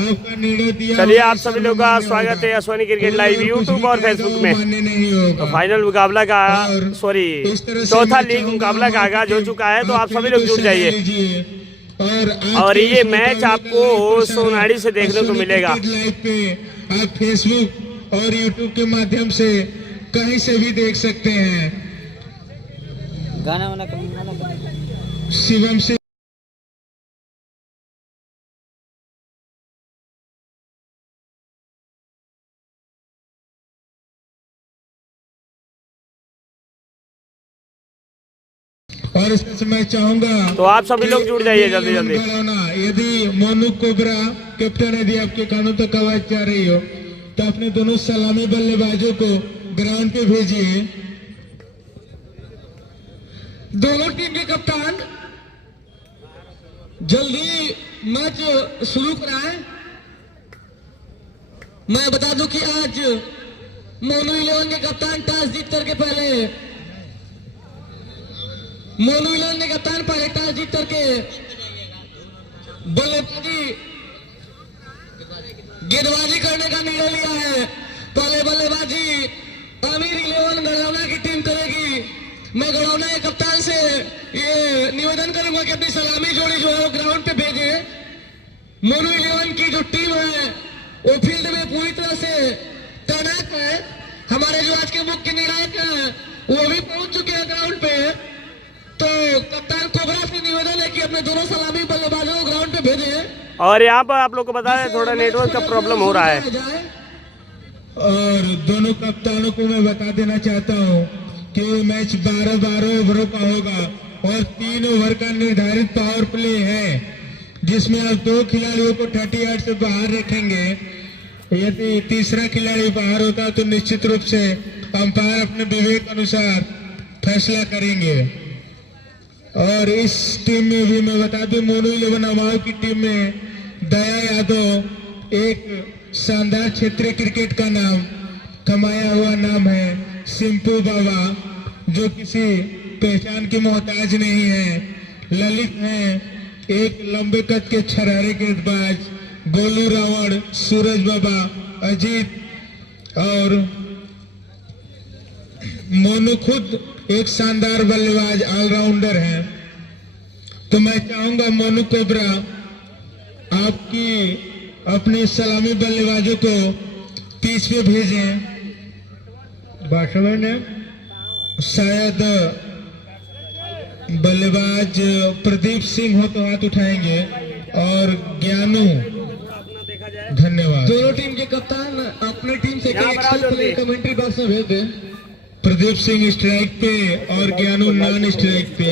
आपका निर्णय दिया। चलिए आप सभी लोगों का स्वागत है अश्वनी क्रिकेट लाइव यूट्यूब और फेसबुक में। तो फाइनल मुकाबला का चौथा लीग मुकाबला का आगाज हो चुका है, तो आप सभी लोग जुड़ जाइए। और ये मैच आपको सोनाड़ी से देखने को मिलेगा। लाइव पे आप फेसबुक और यूट्यूब के माध्यम से कहीं से भी देख सकते हैं। गाना शिवम से और इसमें मैं चाहूंगा तो आप सभी लोग जुड़ जाइए जल्दी जल्दी। यदि मोनू कोबरा कैप्टन यदि आपके कानों तक आवाज जा रही हो तो अपने दोनों सलामी बल्लेबाजों को ग्राउंड पे भेजिए। दोनों टीम के कप्तान जल्दी मैच शुरू कराएं। मैं बता दूं कि आज मोनू 11 के कप्तान टॉस जीत करके पहले टॉस जीत करके बल्लेबाजी गेंदबाजी करने का निर्णय लिया है। पहले बल्लेबाजी अमीर 11 गढ़ौना की टीम करेगी। मैं गढ़ौना के कप्तान से ये निवेदन करूंगा कि अपनी सलामी जोड़ी जो है वो ग्राउंड पे भेजे। मोनू 11 की जो टीम है वो फील्ड में पूरी तरह से तैनात है। हमारे जो आज के मुख्य निर्णायक हैं वो भी पहुंच चुके हैं ग्राउंड पे। तो कप्तान कोबरा से निवेदन है कि अपने दोनों सलामी बल्लेबाजों को ग्राउंड पे भेजे। और यहाँ पर आप लोग को बता दें थोड़ा नेटवर्क का प्रॉब्लम हो रहा है। और दोनों कप्तानों को मैं बता देना चाहता हूँ कि मैच 12 ओवरों का होगा और 3 ओवर का निर्धारित पावर प्ले है, जिसमें आप 2 खिलाड़ियों को 30 यार्ड से बाहर रखेंगे। यदि तीसरा खिलाड़ी बाहर होता तो निश्चित रूप से अंपायर अपने विवेक अनुसार फैसला करेंगे। और इस टीम में भी मैं बता दूं मोनू 11 अमाओ की टीम में दया यादव एक शानदार क्षेत्रीय क्रिकेट का नाम कमाया हुआ नाम है। सिंपू बाबा जो किसी पहचान की मोहताज नहीं है। ललित हैं एक लंबे कद के छरारे गेंदबाज। गोलू रावण, सूरज बाबा, अजीत और मोनू खुद एक शानदार बल्लेबाज ऑलराउंडर है। तो मैं चाहूंगा मोनू कोबरा आपकी अपने सलामी बल्लेबाजों को पिच पे भेजें। बाशवन शायद बल्लेबाज प्रदीप सिंह हो तो हाथ उठाएंगे और ज्ञानू। धन्यवाद। दोनों टीम के कप्तान अपने टीम से कमेंट्री बॉक्स में भेज दें। प्रदीप सिंह स्ट्राइक पे और ज्ञानू नॉन स्ट्राइक पे।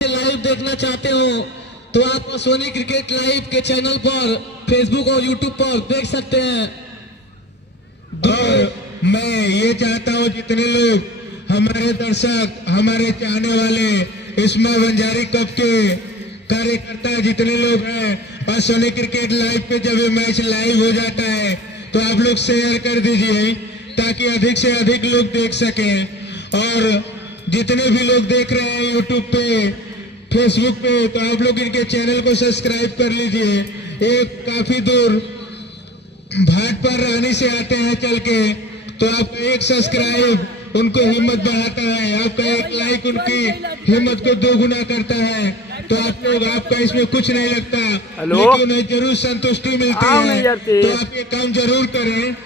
लाइव देखना चाहते हो तो आप अश्वनी क्रिकेट लाइव के चैनल पर फेसबुक और यूट्यूब पर देख सकते हैं। और मैं ये चाहता हूँ जितने लोग हमारे दर्शक, हमारे चाहने वाले, इस्मा बंजारी कप के कार्यकर्ता जितने लोग हैं, अश्वनी क्रिकेट लाइव पे जब ये मैच लाइव हो जाता है तो आप लोग शेयर कर दीजिए ताकि अधिक से अधिक लोग देख सकें। और जितने भी लोग देख रहे हैं यूट्यूब पे, फेसबुक पे, तो आप लोग इनके चैनल को सब्सक्राइब कर लीजिए। एक काफी दूर भाट पर रानी से आते हैं चल के, तो आपका एक सब्सक्राइब उनको हिम्मत बढ़ाता है, आपका एक लाइक उनकी हिम्मत को 2 गुना करता है। तो आप लोग, आपका इसमें कुछ नहीं लगता लेकिन उन्हें जरूर संतुष्टि मिलती है। तो आप ये काम जरूर करें।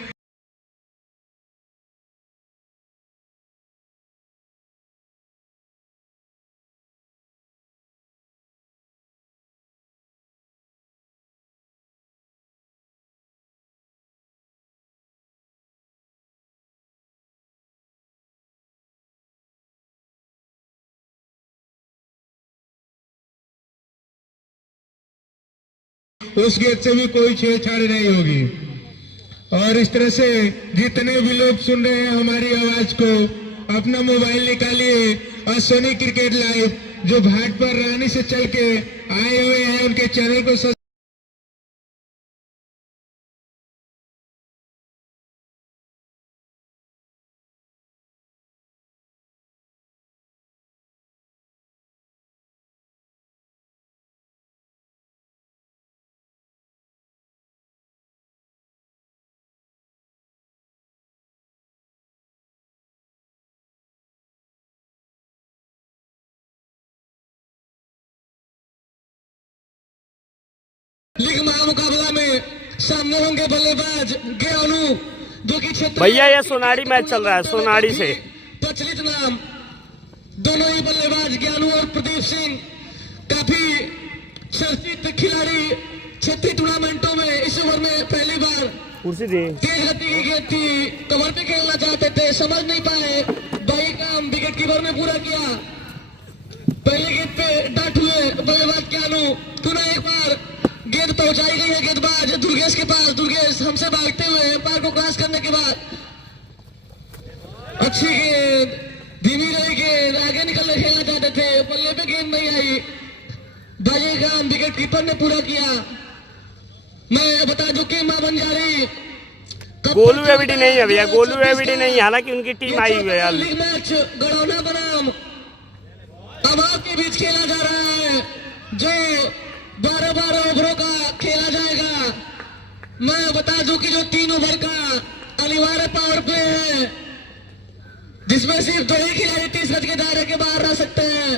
उस गेंद से भी कोई छेड़छाड़ नहीं होगी। और इस तरह से जितने भी लोग सुन रहे हैं हमारी आवाज को, अपना मोबाइल निकालिए और सोनी क्रिकेट लाइव जो घाट पर रानी से चल के आए हुए हैं उनके चैनल को लीग महामुकाबला में सामने होंगे बल्लेबाज ज्ञानू जो कि क्षेत्र भैया ये सोनारी मैच चल रहा है, सोनारी से प्रचलित नाम। दोनों ही बल्लेबाज ज्ञानू और प्रदीप सिंह काफी चर्चित खिलाड़ी क्षेत्रीय टूर्नामेंटों में इस ओवर में पहली बार कुर्सी दी तेज गति की गेंद थी, कवर पे खेलना चाहते थे, समझ नहीं पाए, बाई काम विकेट कीपर ने पूरा किया। पहले गेंद पे डट हुए बल्लेबाज ज्ञानू, पुनः एक बार गेंद पहुंचाई गई है गेंदबाज दुर्गेश के पास। दुर्गेश हमसे भागते हुए एम्पायर को क्रॉस करने के बाद अच्छी गेंद, धीमी रही गेंद, आगे निकलने खेलना चाहते थे, बल्ले पे गेंद नहीं आई, बाजी काम विकेट कीपर ने पूरा किया। मैं बता दूं कि मां बंजारी गोलू एविडी नहीं है भैया, गोलू एविडी नहीं, हालांकि उनकी टीम आई हुई है। लीग मैच गड़ौना बनाम अभाव के बीच खेला जा रहा है जो 12-12 ओवरों का खेला जाएगा। मैं बता दूं कि जो 3 ओवर का अनिवार्य पावर प्ले है जिसमें सिर्फ 2 ही खिलाड़ी 30 गज के दायरे के बाहर रह सकते हैं,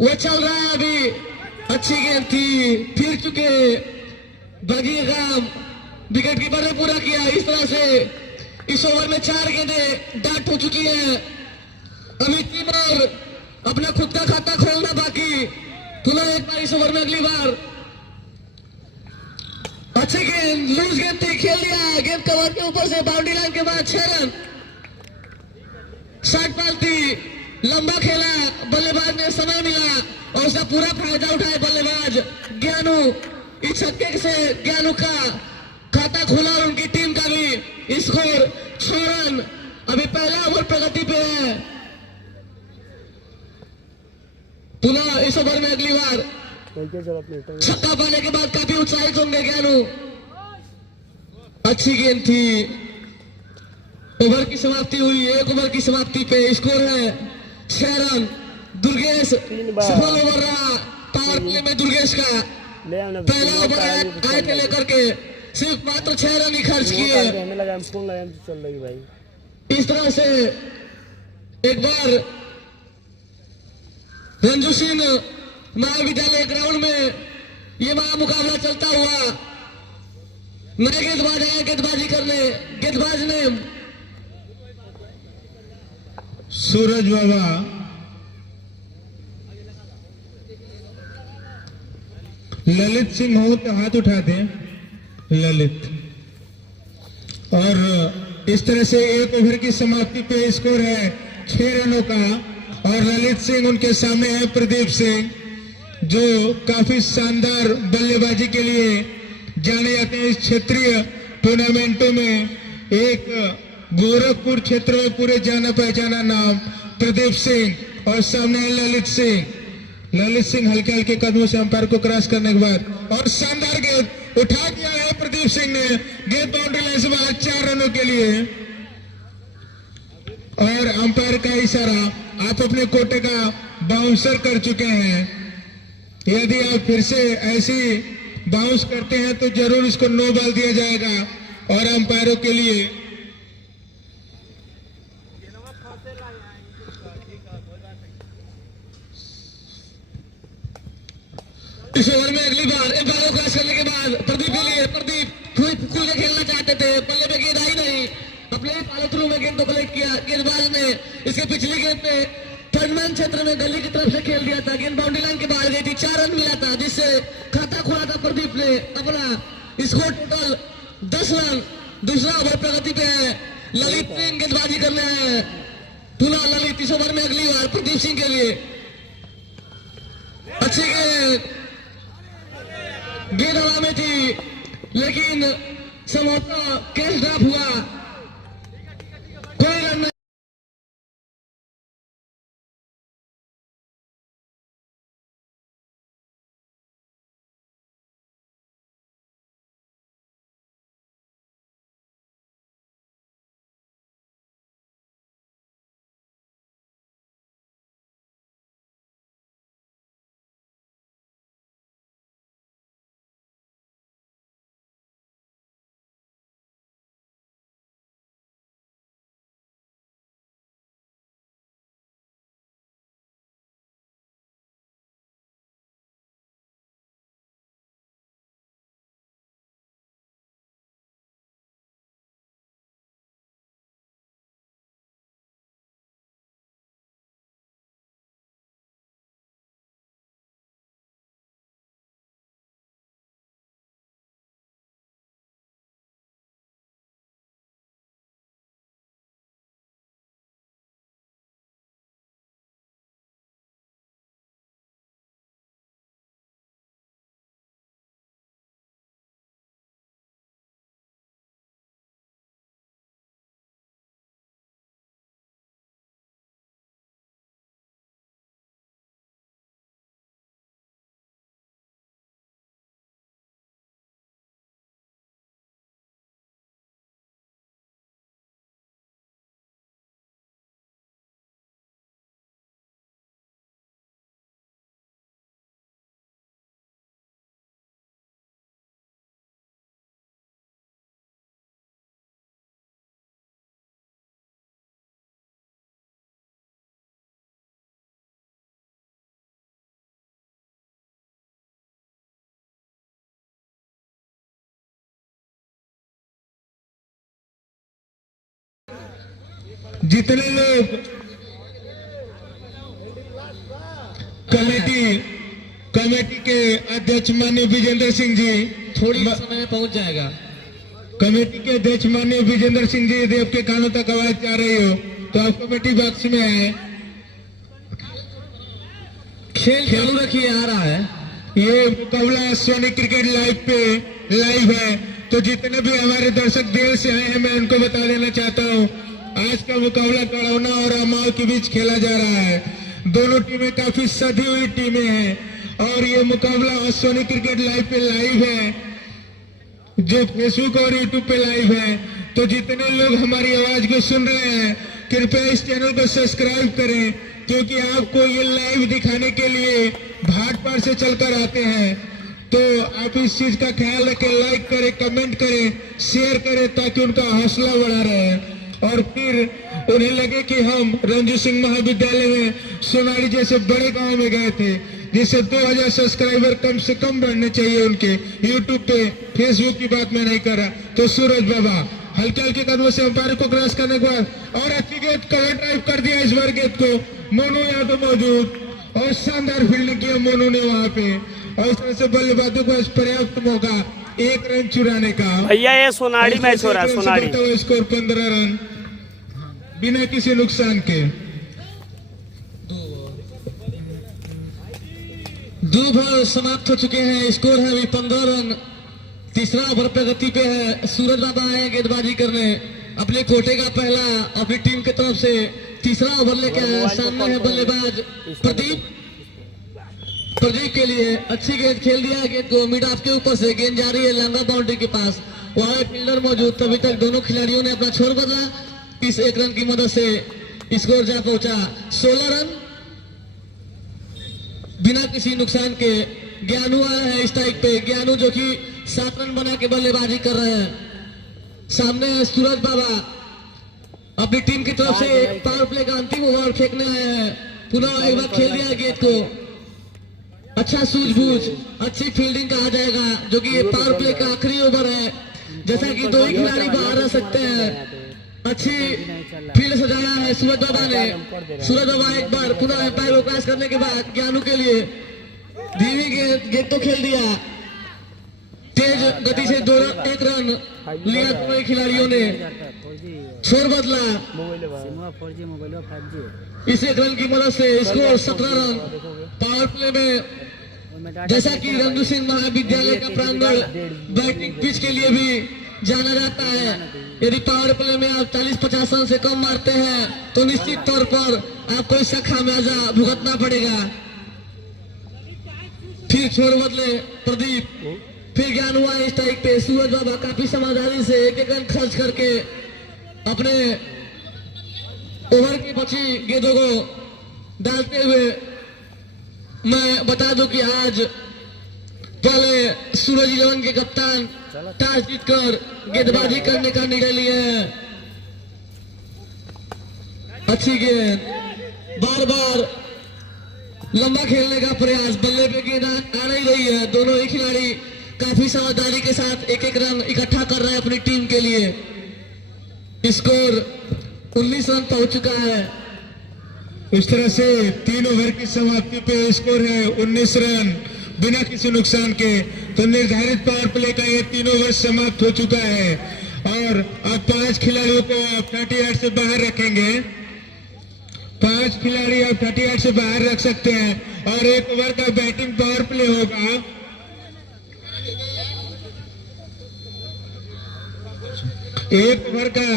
वो चल रहा है अभी। अच्छी गेंद थी, फिर चुके बागी काम विकेट कीपर ने पूरा किया। इस तरह से इस ओवर में 4 गेंदें डाट हो चुकी है। अभी 3 और अपना खुद का खाता खोलना बाकी, पुनः एक बार इस ओवर में अगली बार। अच्छी गेंद, लूज गेंद थी, खेल लिया, गेंद कवर के ऊपर से बाउंड्री लाइन के बाद 6 रन। 60 पाल थी, लंबा खेला, बल्लेबाज ने समय मिला और उसका पूरा फायदा उठाए बल्लेबाज ज्ञानू। इस छक्के से ज्ञानू का खाता खुला और उनकी टीम का भी स्कोर 6 रन। अभी पहला ओवर प्रगति पे है। पुनः इस ओवर में अगली बार छक्का पाने के बाद काफी उत्साहित होंगे ज्ञानू। अच्छी गेंद थी, ओवर की समाप्ति हुई, 1 ओवर की समाप्ति पे स्कोर है 6 रन। दुर्गेश सफल ओवर रहा पावर प्ले में दुर्गेश का। पहला ओवर आए थे लेकर के सिर्फ मात्र 6 रन ही खर्च किए। इस तरह से एक बार रंजू सिंह महाविद्यालय ग्राउंड में ये मुकाबला चलता हुआ नए गेंदबाज आए गेंदबाजी करने। गेंदबाज ने सूरज बाबा, ललित सिंह हो तो हाथ उठा दें, ललित। और इस तरह से 1 ओवर की समाप्ति पे स्कोर है 6 रनों का और ललित सिंह उनके सामने है प्रदीप सिंह जो काफी शानदार बल्लेबाजी के लिए जाने जाते हैं। इस क्षेत्रीय टूर्नामेंटों में एक गोरखपुर क्षेत्र में पूरे जाना पहचाना नाम प्रदीप सिंह और सामने है ललित सिंह। ललित सिंह हल्के हल्के कदमों से अंपायर को क्रॉस करने के बाद और शानदार गेंद उठा दिया है प्रदीप सिंह ने। गेंद बाउंड्री लाइन से बाहर 4 रनों के लिए और अंपायर का इशारा, आप अपने कोटे का बाउंसर कर चुके हैं। यदि आप फिर से ऐसी बाउंस करते हैं तो जरूर इसको नो बॉल दिया जाएगा और अंपायरों के लिए इस ओवर में अगली बार एम्पायर को क्रॉस करने के बाद प्रदीप के लिए, प्रदीप खुल के खेलना चाहते थे, बल्ले पे गेंद आई नहीं, अपने फॉलो थ्रू में गेंद को कलेक्ट किया। गेंदबाज ने इसके पिछली गेंद पे थर्डमैन क्षेत्र में गली की तरफ से खेल दिया था, गेंद बाउंड्री लाइन के बाहर गई थी, 4 रन मिला था जिससे खाता खुला था प्रदीप ने अपना। Score total 10 run. दूसरा ओवर प्रगति पे है, ललित सिंह गेंदबाजी करना है। पुनः ललित इस ओवर में अगली बार प्रदीप सिंह के लिए अच्छी गेंद हवा में थी, लेकिन संभवतः कैच ड्रॉप हुआ, कोई रन नहीं। जितने लोग कमेटी के अध्यक्ष माननीय विजेंद्र सिंह जी, थोड़ी समय में पहुंच जाएगा। कमेटी के अध्यक्ष माननीय विजेंद्र सिंह जी, यदि आपके कानों तक आवाज जा रही हो तो आप कमेटी बॉक्स में आए। खेल चालू रखिए, आ रहा है। ये मुकाबला सोनी क्रिकेट लाइव है, तो जितने भी हमारे दर्शक देर से आए हैं मैं उनको बता देना चाहता हूँ, आज का मुकाबला कड़ौना और अमाव के बीच खेला जा रहा है। दोनों टीमें काफी सधी हुई टीमें हैं और ये मुकाबला सोनी क्रिकेट लाइव है, जो फेसबुक और यूट्यूब पे लाइव है। तो जितने लोग हमारी आवाज को सुन रहे हैं, कृपया इस चैनल को सब्सक्राइब करें, क्योंकि आपको ये लाइव दिखाने के लिए भाटपार से चलकर आते हैं। तो आप इस चीज का ख्याल रखें, लाइक करें, कमेंट करें, शेयर करें, ताकि उनका हौसला बढ़ा रहे और फिर उन्हें लगे कि हम रंजू सिंह महाविद्यालय में सोनारी जैसे बड़े गांव में गए थे, जिससे 2000 सब्सक्राइबर कम से कम बढ़ने चाहिए उनके यूट्यूब पे। फेसबुक की बात मैं नहीं कर रहा। तो सूरज बाबा हल्के हल्के कदमों से अंपायर को क्रॉस करने के बाद और अच्छी गेंद कवर ड्राइव कर दिया इस बार गेंद को। मोनू यादव मौजूद और शानदार फील्डिंग किया मोनू ने वहां पे, और इस तरह से बल्लेबाजों को पर्याप्त मौका 1 रन चुराने का। भैया ये सोनारी मैच हो रहा है, सोनारी स्कोर 15 रन बिना किसी नुकसान के। 2 ओवर समाप्त हो चुके हैं, स्कोर है अभी 15 रन। तीसरा ओवर प्रगति पे है। सूरज बाबा आए गेंदबाजी करने, अपने कोटे का पहला अपनी टीम की तरफ से तीसरा ओवर लेके आया। सामने है बल्लेबाज प्रदीप के लिए अच्छी गेंद खेल दिया, गेंद को मिड ऑफ के ऊपर से गेंद जा रही है लंबा बाउंड्री के पास, वहां फील्डर मौजूद। तभी तक दोनों खिलाड़ियों ने अपना छोर बदला। इस 1 रन की मदद से स्कोर जा पहुंचा 16 रन बिना किसी नुकसान के। ज्ञानू आया है स्ट्राइक पे, ज्ञानू जो कि 7 रन बना के बल्लेबाजी कर रहे हैं। सामने है सूरज बाबा अपनी टीम की तरफ से पावर प्ले का अंतिम ओवर फेंकने आए हैं। पुनः एक बार खेल दिया गेंद को, अच्छा सूझबूझ, अच्छी फील्डिंग कहा जाएगा, जो कि ये पावर प्ले का आखिरी ओवर है। जैसा कि 2 ही खिलाड़ी बाहर रह सकते हैं। अच्छी फील्ड सजाया है सूरज बाबा ने। सूरज बाबा एक बार पुनः एम्पायर को क्रॉस करने के बाद ज्ञानू के लिए धीमी गेंद तो खेल दिया, तेज गति से 1 रन लिया दोनों खिलाड़ियों ने। छोर बदला इस 1 रन की मदद से स्कोर 17 रन। पावर प्ले में जैसा कि रंजू सिंह महाविद्यालय का प्रांगण बैटिंग पिच के लिए भी जाना जाता है। यदि पावर प्ले में आप 40-50 रन से कम मारते हैं तो निश्चित तौर पर आपको इसका खामियाजा भुगतना पड़ेगा। फिर छोर बदले प्रदीप, फिर ज्ञान हुआ स्ट्राइक पे। सूरज बाबा काफी समझदारी से एक रन खर्च करके अपने ओवर की बची गेंदों को डालते हुए, मैं बता दूं कि आज पहले सूरज 11 के कप्तान टॉस जीतकर गेंदबाजी करने का निर्णय लिए हैं। अच्छी गेंद, बार बार लंबा खेलने का प्रयास, बल्ले पे गेंद आ नहीं रही है। दोनों ही खिलाड़ी काफी समझदारी के साथ एक एक रन इकट्ठा कर रहे हैं अपनी टीम के लिए। स्कोर 19 रन पहुंच चुका है। उस तरह से 3 ओवर की समाप्ति पे स्कोर है 19 रन बिना किसी नुकसान के। तो निर्धारित पावर प्ले का ये 3 ओवर समाप्त हो चुका है और अब 5 खिलाड़ियों को आप 38 से बाहर रखेंगे। 5 खिलाड़ी आप 38 से बाहर रख सकते हैं और 1 ओवर का बैटिंग पावर प्ले होगा। एक ओवर का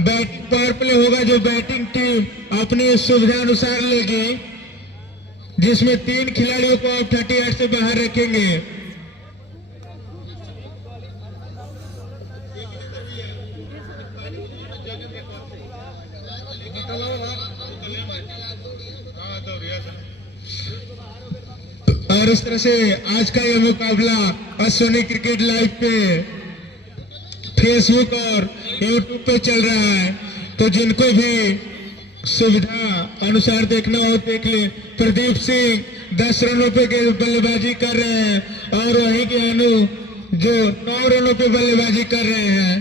बैटिंग पावर प्ले होगा जो बैटिंग टीम अपनी सुविधा अनुसार लेगी, जिसमें 3 खिलाड़ियों को आप 38 से बाहर रखेंगे। और इस तरह से आज का यह मुकाबला अश्विनी क्रिकेट लाइव पे फेसबुक और यूट्यूब पे चल रहा है, तो जिनको भी सुविधा अनुसार देखना हो देख ले। प्रदीप सिंह 10 रनों पे बल्लेबाजी कर रहे हैं और वहीं के अनु जो 9 रनों पे बल्लेबाजी कर रहे हैं।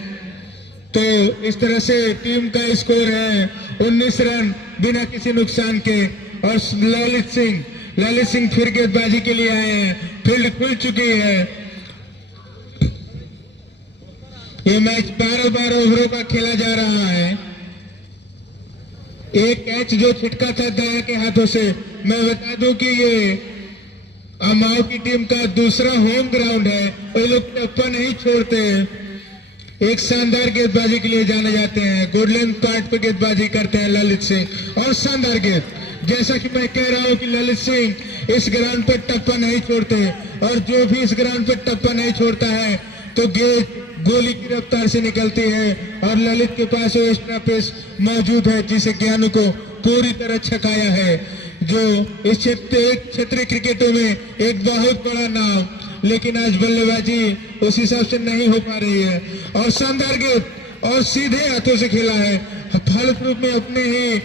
तो इस तरह से टीम का स्कोर है 19 रन बिना किसी नुकसान के। और ललित सिंह फिर गेंदबाजी के लिए आए हैं, फील्ड खुल चुकी है। ये मैच 12 ओवरों का खेला जा रहा है। एक कैच जो छिटका था दया के हाथों से। मैं बता दूं कि ये अमाओ की टीम का दूसरा होम ग्राउंड है, वो लोग टप्पा नहीं छोड़ते। एक शानदार गेंदबाजी के लिए जाने जाते हैं, गुडलैंड पार्ट पे गेंदबाजी करते हैं ललित सिंह और शानदार गेंद। जैसा कि मैं कह रहा हूं कि ललित सिंह इस ग्राउंड पे टप्पा नहीं छोड़ते और जो भी इस ग्राउंड पे टप्पा नहीं छोड़ता है तो गेंद गोली की रफ्तार से निकलती है। और ललित के पास वो एक्स्ट्रा पेस मौजूद है जिसे ज्ञानू को पूरी तरह छकाया है, जो इस क्षेत्रीय क्रिकेटों में एक बहुत बड़ा नाम, लेकिन आज बल्लेबाजी उस हिसाब से नहीं हो पा रही है। और शानदार गेंद और सीधे हाथों से खेला है, फलस्वरूप में अपने ही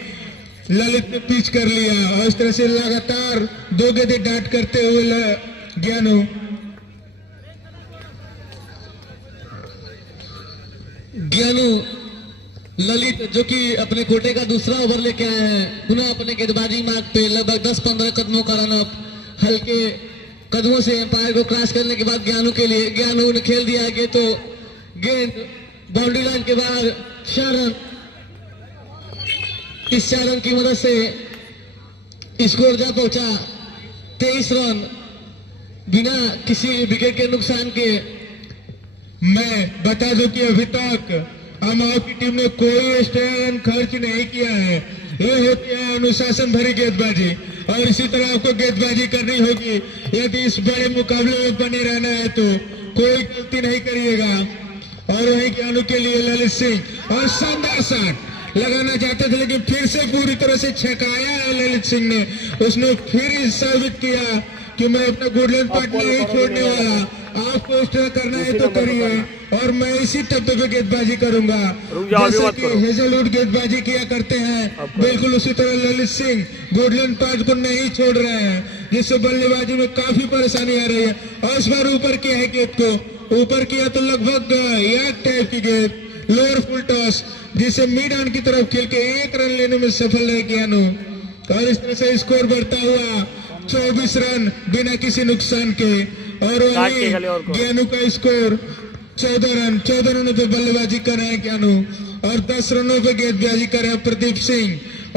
ललित ने पिच कर लिया। और इस तरह से लगातार 2 गेंदें डाट करते हुए ज्ञानू ललित जो कि अपने कोटे का दूसरा ओवर लेके आए हैं, पुनः अपने गेंदबाजी मार्ग पे लगभग 10-15 कदमों का रन अप हल्के कदमों से एम्पायर को क्रॉस करने के बाद ज्ञानू के लिए, ज्ञानू ने खेल दिया आगे तो गेंद बाउंड्री लाइन के बाहर 4 रन। इस 4 रन की मदद से स्कोर जा पहुंचा 23 रन बिना किसी विकेट के नुकसान के। मैं बता दूं कि अभी तक अमाओ की टीम ने कोई एक्स्ट्रा रन खर्च नहीं किया है। ये होती है अनुशासन भरी गेंदबाजी और इसी तरह आपको गेंदबाजी करनी होगी यदि इस बड़े मुकाबले में बने रहना है तो कोई गलती नहीं करिएगा। और वहीं ज्ञानू के लिए ललित सिंह और शानदार शॉट लगाना चाहते थे लेकिन फिर से पूरी तरह से छकाया है ललित सिंह ने। उसने फिर साबित किया कि मैं अपना गुडलैंड पार्ट नहीं छोड़ने वाला, आपको इस तरह करना है तो करिए और मैं इसी टप्पे पे गेंदबाजी करूंगा जैसा कि हेजलवुड गेंदबाजी किया करते हैं। बिल्कुल उसी तरह ललित सिंह गुडलैंड पार्ट को नहीं छोड़ रहे हैं, जिससे बल्लेबाजी में काफी परेशानी आ रही है। और इस बार ऊपर किया है गेंद को, ऊपर किया तो लगभग यार्ड टाइप की गेंद, लोअर फुल टॉस, जिसे मिड ऑन की तरफ खेल के 1 रन लेने में सफल रहे ज्ञानू। और इस तरह से स्कोर बढ़ता हुआ 24 रन बिना किसी नुकसान के। और वही ज्ञानू का स्कोर 14 रनों पे बल्लेबाजी कर रहे हैं ज्ञानू और 10 रनों पे गेंदबाजी कर रहे हैं प्रदीप सिंह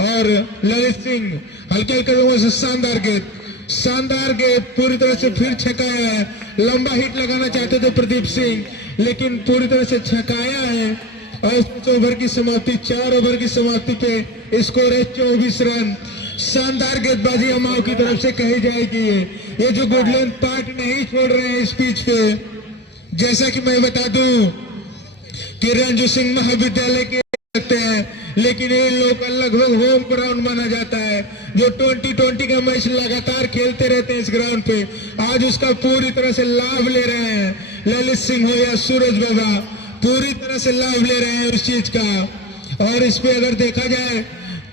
और ललित सिंह। हल्के हल्के से शानदार गेंद शानदार गेंद पूरी तरह से फिर छकाया है। लंबा हिट लगाना चाहते थे प्रदीप सिंह, लेकिन पूरी तरह से छकाया है। और इस ओवर की समाप्ति, 4 ओवर की समाप्ति पे स्कोर है 24 रन। शानदार गेंदबाजी अमाओ की तरफ से कही जाएगी। ये जो गुडलैंड पार्ट नहीं छोड़ रहे हैं इस पिच पे। जैसा कि मैं बता दूं कि रंजू सिंह महाविद्यालय के सकते हैं, लेकिन ये लोग का लगभग होम ग्राउंड माना जाता है। जो 2020 का मैच लगातार खेलते रहते हैं इस ग्राउंड पे, आज उसका पूरी तरह से लाभ ले रहे हैं। ललित सिंह हो या सूरज बाबा पूरी तरह से लाभ ले रहे हैं उस चीज का। और इस पे अगर देखा जाए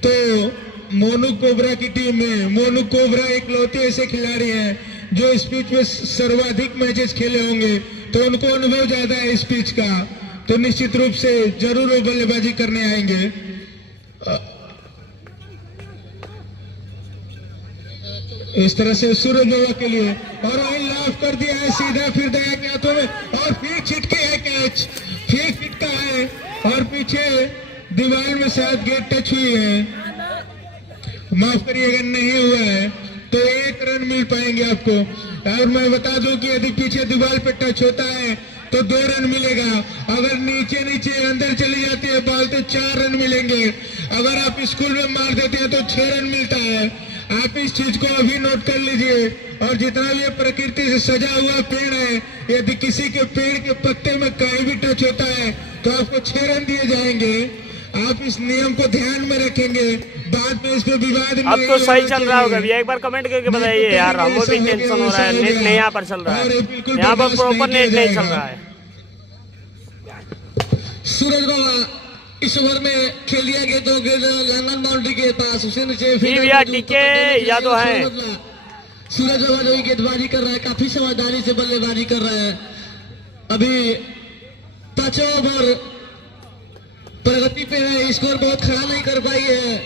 तो मोनू कोबरा की टीम में मोनू कोबरा इकलौते ऐसे खिलाड़ी हैं जो इस पिच में सर्वाधिक मैचेस खेले होंगे, तो उनको अनुभव ज्यादा है इस पिच का, तो निश्चित रूप से जरूर वो बल्लेबाजी करने आएंगे। इस तरह से सूरज बाबा के लिए और वही लाभ कर दिया है सीधा, फिर दया के हाथों में और फिर छिटके है कैच, फिर छिटका है और पीछे दीवार में शायद गेट टच हुई है, माफ करिएगा नहीं हुआ है, तो 1 रन मिल पाएंगे आपको। और मैं बता दूं कि यदि पीछे दीवार पे टच होता है तो 2 रन मिलेगा। अगर नीचे नीचे अंदर चली जाती है बॉल तो 4 रन मिलेंगे। अगर आप स्कूल में मार देते हैं तो 6 रन मिलता है। आप इस चीज को अभी नोट कर लीजिए। और जितना भी प्रकृति से सजा हुआ पेड़ है, यदि किसी के पेड़ के पत्ते में कहीं भी टच होता है तो आपको 6 रन दिए जाएंगे। आप इस नियम को ध्यान में रखेंगे, बाद में इस पे विवाद अब तो सही चल रहा होगा भैया, एक बार कमेंट करके बताइए यार, हमको भी टेंशन हो रहा है, नेट नहीं यहाँ पर चल रहा है, यहाँ पर प्रॉपर नेट नहीं चल रहा है। सूरज बाबा इस ओवर में खेल दिया गया तो लंदन बाउंड्री के पास उसे नीचे भैया टीके या तो है। सूरज बाबा जो गेंदबाजी कर रहा है, काफी समझदारी से बल्लेबाजी कर रहा है। अभी 5 ओवर प्रगति पे है, स्कोर बहुत खड़ा नहीं कर पाई है।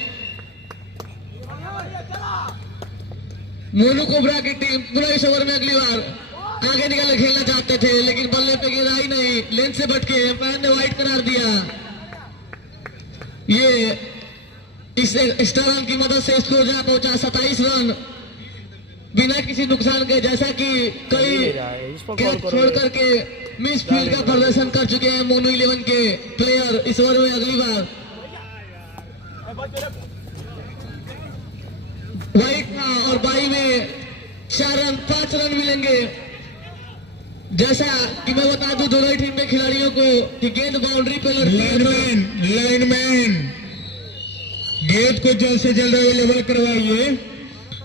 मोनू कोबरा की टीम पूरा इस ओवर में अगली बार आगे निकल खेलना चाहते थे, लेकिन बल्ले पे गेंद आई नहीं, लेन से भटके, अंपायर ने वाइड करार दिया। ये इस एक्स्ट्रा रन की मदद से स्कोर जहां पहुंचा 27 रन बिना किसी नुकसान के, जैसा कि कई कैच छोड़ करके मिस फील्ड का प्रदर्शन कर चुके हैं मोनू 11 के प्लेयर इस ओवर में। अगली बार वाइट था और बाई में 4 रन 5 रन मिलेंगे। जैसा कि मैं बता दूं दोनों ही टीम के खिलाड़ियों को कि गेंद बाउंड्री पे लाइनमैन गेंद को जल्द से जल्द अवेलेबल करवाइए।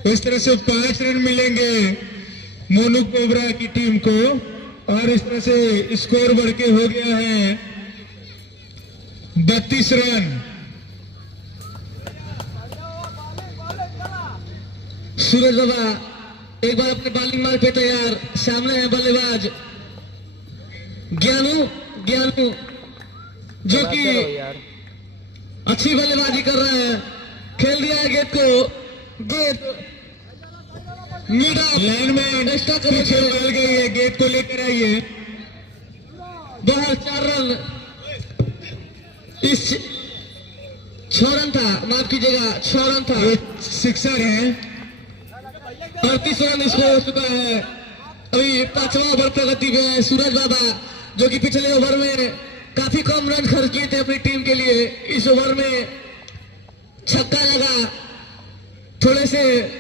इस तरह से 5 रन मिलेंगे मोनू कोबरा की टीम को और इस तरह से स्कोर बढ़ के हो गया है 32 रन। सूरज बाबा एक बार अपने बॉलिंग मार्क पे तैयार, सामने है बल्लेबाज ज्ञानू जो कि अच्छी बल्लेबाजी कर रहा है। खेल दिया है गेंद को, गेंद लाइनमैन पीछे बॉल गई है, गेंद को लेकर आइए बाहर। 4 रन, इस 6 रन था, माफ कीजिएगा 6 रन था, ये सिक्सर है। 38 रन इसको हो चुका है। अभी 5वां ओवर प्रगति पे है। सूरज बाबा जो कि पिछले ओवर में काफी कम रन खर्च किए थे अपनी टीम के लिए, इस ओवर में छक्का लगा, थोड़े से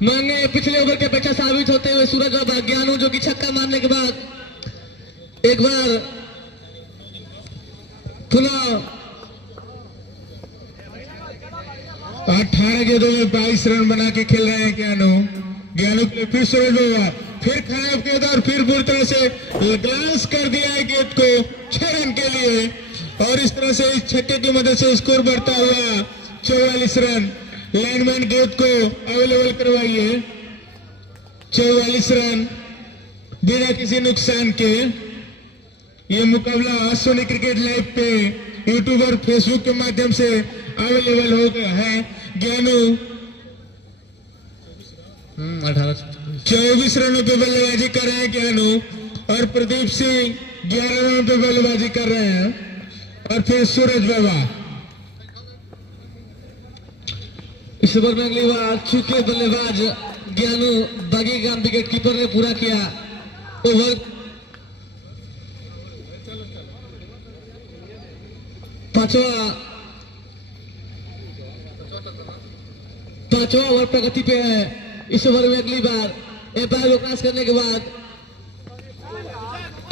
महंगे पिछले ओवर के अपेक्षा साबित होते हुए सूरज बाबा ज्ञानू जो कि छक्का मारने के बाद एक बार पुनः 18 गेंदों में 22 रन बना के खेल रहे हैं ज्ञानू के लिए फिर सूरज बाबा, फिर खराब गेंद और फिर बुरी तरह से ग्लांस कर दिया है गेंद को 6 रन के लिए। और इस तरह से इस छक्के की मदद से स्कोर बढ़ता हुआ 44 रन। लाइनमैन गेंद को अवेलेबल करवाइए। 44 रन बिना किसी नुकसान के। ये मुकाबला सोनी क्रिकेट लाइव पे यूट्यूब और फेसबुक के माध्यम से अवेलेबल हो गया है। ज्ञानू 24 रनों पे बल्लेबाजी कर रहे हैं ज्ञानू, और प्रदीप सिंह 11 रनों पे बल्लेबाजी कर रहे हैं। और फिर सूरज बाबा इस ओवर में अगली बार चूके बल्लेबाज ज्ञानू बागी का विकेट कीपर ने पूरा किया। ओवर पांचवा ओवर प्रगति पे है। इस ओवर में अगली बार एम्पायर को क्रॉस करने के बाद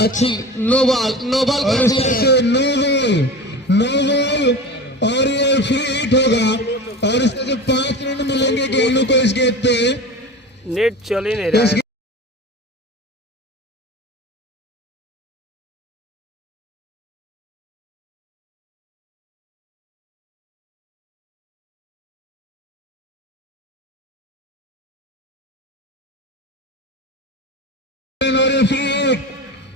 अच्छी नो बॉल नो बॉल और ये फ्री हिट होगा और इससे जो 5 रन मिलेंगे ज्ञानू को इस गेंद पे। नेट चल ही नहीं रहा है।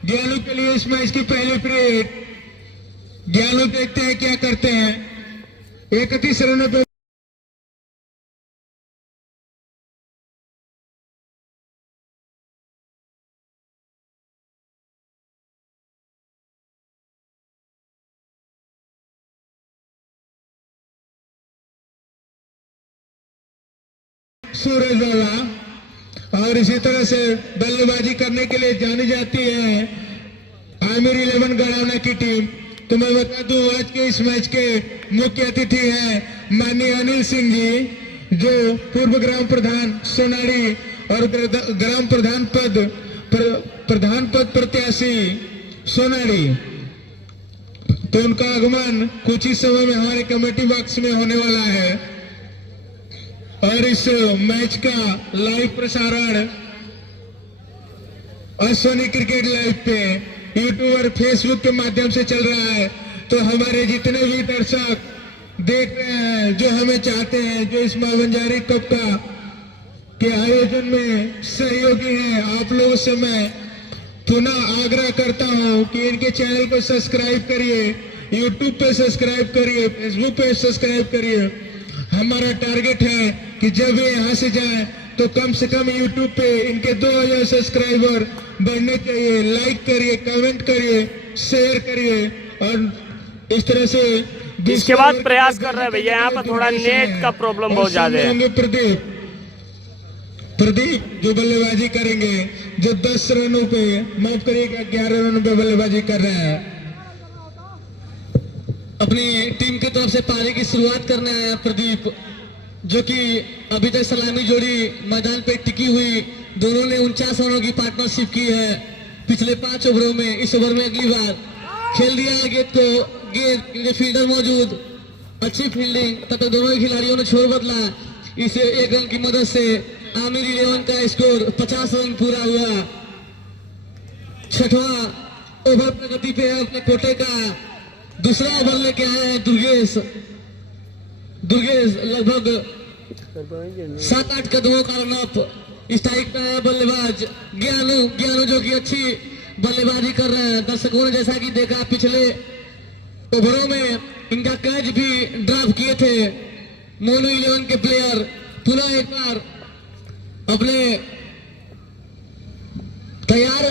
ज्ञानू के लिए इस मैच की पहली फ्री हिट। ज्ञानू देखते हैं क्या करते हैं। 31 रनों पे सूरज वाला और इसी तरह से बल्लेबाजी करने के लिए जानी जाती है आमिर 11 गड़ावना की टीम। तो मैं बता दूं आज के इस मैच के मुख्य अतिथि हैं माननीय अनिल सिंह जी, जो पूर्व ग्राम प्रधान सोनाड़ी और ग्राम प्रधान पद प्रत्याशी सोनाड़ी। तो उनका आगमन कुछ ही समय में हमारे कमेटी बॉक्स में होने वाला है और इस मैच का लाइव प्रसारण अश्वनी क्रिकेट लाइव पे यूट्यूब और फेसबुक के माध्यम से चल रहा है। तो हमारे जितने भी दर्शक देख रहे हैं, जो हमें चाहते हैं, जो इस मावंजारी कप का के आयोजन में सहयोगी हैं, आप लोगों से मैं पुनः आग्रह करता हूं कि इनके चैनल को सब्सक्राइब करिए, यूट्यूब पे सब्सक्राइब करिए, फेसबुक पे सब्सक्राइब करिए। हमारा टारगेट है कि जब ये यहाँ से जाए तो कम से कम यूट्यूब पे इनके 2000 सब्सक्राइबर बढ़ने चाहिए। लाइक करिए, कमेंट करिए, शेयर करिए और इस तरह से इसके बाद प्रयास कर रहे हैं भैया। यहाँ पर थोड़ा नेट का प्रॉब्लम बहुत ज्यादा है। प्रदीप जो बल्लेबाजी करेंगे, जो 10 रनों पे, माफ करिएगा 11 रनों पे बल्लेबाजी कर रहे हैं। अपनी टीम की तरफ से पारी की शुरुआत करने आया प्रदीप, जो कि अभी तक सलामी जोड़ी मैदान पे टिकी हुई। दोनों ने 49 रनों की पार्टनरशिप की है पिछले 5 ओवरों में। इस ओवर में अगली बार खेल दिया है गेंद को, गेंद फील्डर मौजूद, अच्छी फील्डिंग, तब तक दोनों ही खिलाड़ियों ने छोर बदला। इसे 1 रन की मदद से आमिर 11 का स्कोर 50 रन पूरा हुआ। 6वां ओवर प्रगति पे है अपने कोटे का। दूसरा ओवर लेके आए हैं दुर्गेश लगभग 7-8 कदमों का रनअप। स्ट्राइक पे है बल्लेबाज ज्ञानू जो कि अच्छी बल्लेबाजी कर रहे हैं। दर्शकों ने जैसा कि देखा पिछले ओवरों में इनका कैच भी ड्रॉप किए थे मोनो 11 के प्लेयर। पुनः एक बार अपने तैयार,